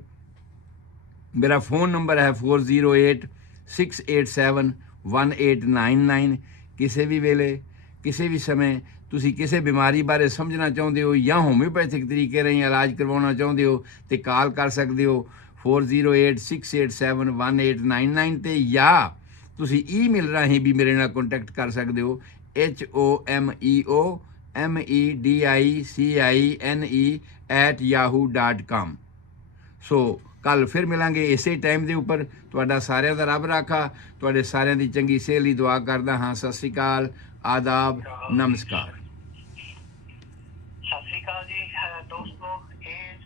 ਮੇਰਾ ਫੋਨ ਨੰਬਰ ਹੈ 4086871899। ਕਿਸੇ ਵੀ ਵੇਲੇ, ਕਿਸੇ ਵੀ ਸਮੇਂ ਤੁਸੀਂ ਕਿਸੇ ਬਿਮਾਰੀ ਬਾਰੇ ਸਮਝਣਾ ਚਾਹੁੰਦੇ ਹੋ ਜਾਂ ਹੋਮਿਓਪੈਥਿਕ ਤਰੀਕੇ ਰਾਹੀਂ ਇਲਾਜ ਕਰਵਾਉਣਾ ਚਾਹੁੰਦੇ ਹੋ ਤੇ ਕਾਲ ਕਰ ਸਕਦੇ ਹੋ 4086871899 ਤੇ, ਜਾਂ ਤੁਸੀਂ ਈਮੇਲ ਰਾਹੀਂ ਵੀ ਮੇਰੇ ਨਾਲ ਕੰਟੈਕਟ ਕਰ ਸਕਦੇ ਹੋ HOMEOMEDICINE@yahoo.com। ਸੋ ਕੱਲ ਫਿਰ ਮਿਲਾਂਗੇ ਇਸੇ ਟਾਈਮ ਦੇ ਉੱਪਰ। ਤੁਹਾਡਾ ਸਾਰਿਆਂ ਦਾ ਰੱਬ ਰਾਖਾ, ਤੁਹਾਡੇ ਸਾਰਿਆਂ ਦੀ ਚੰਗੀ ਸਿਹਤ ਲਈ ਦੁਆ ਕਰਦਾ ਹਾਂ। ਸਤਿ ਸ਼੍ਰੀ ਅਕਾਲ, ਆਦਾਬ, ਨਮਸਕਾਰ। ਸਤਿ ਸ਼੍ਰੀ ਅਕਾਲ ਜੀ ਦੋਸਤੋ। ਇਹ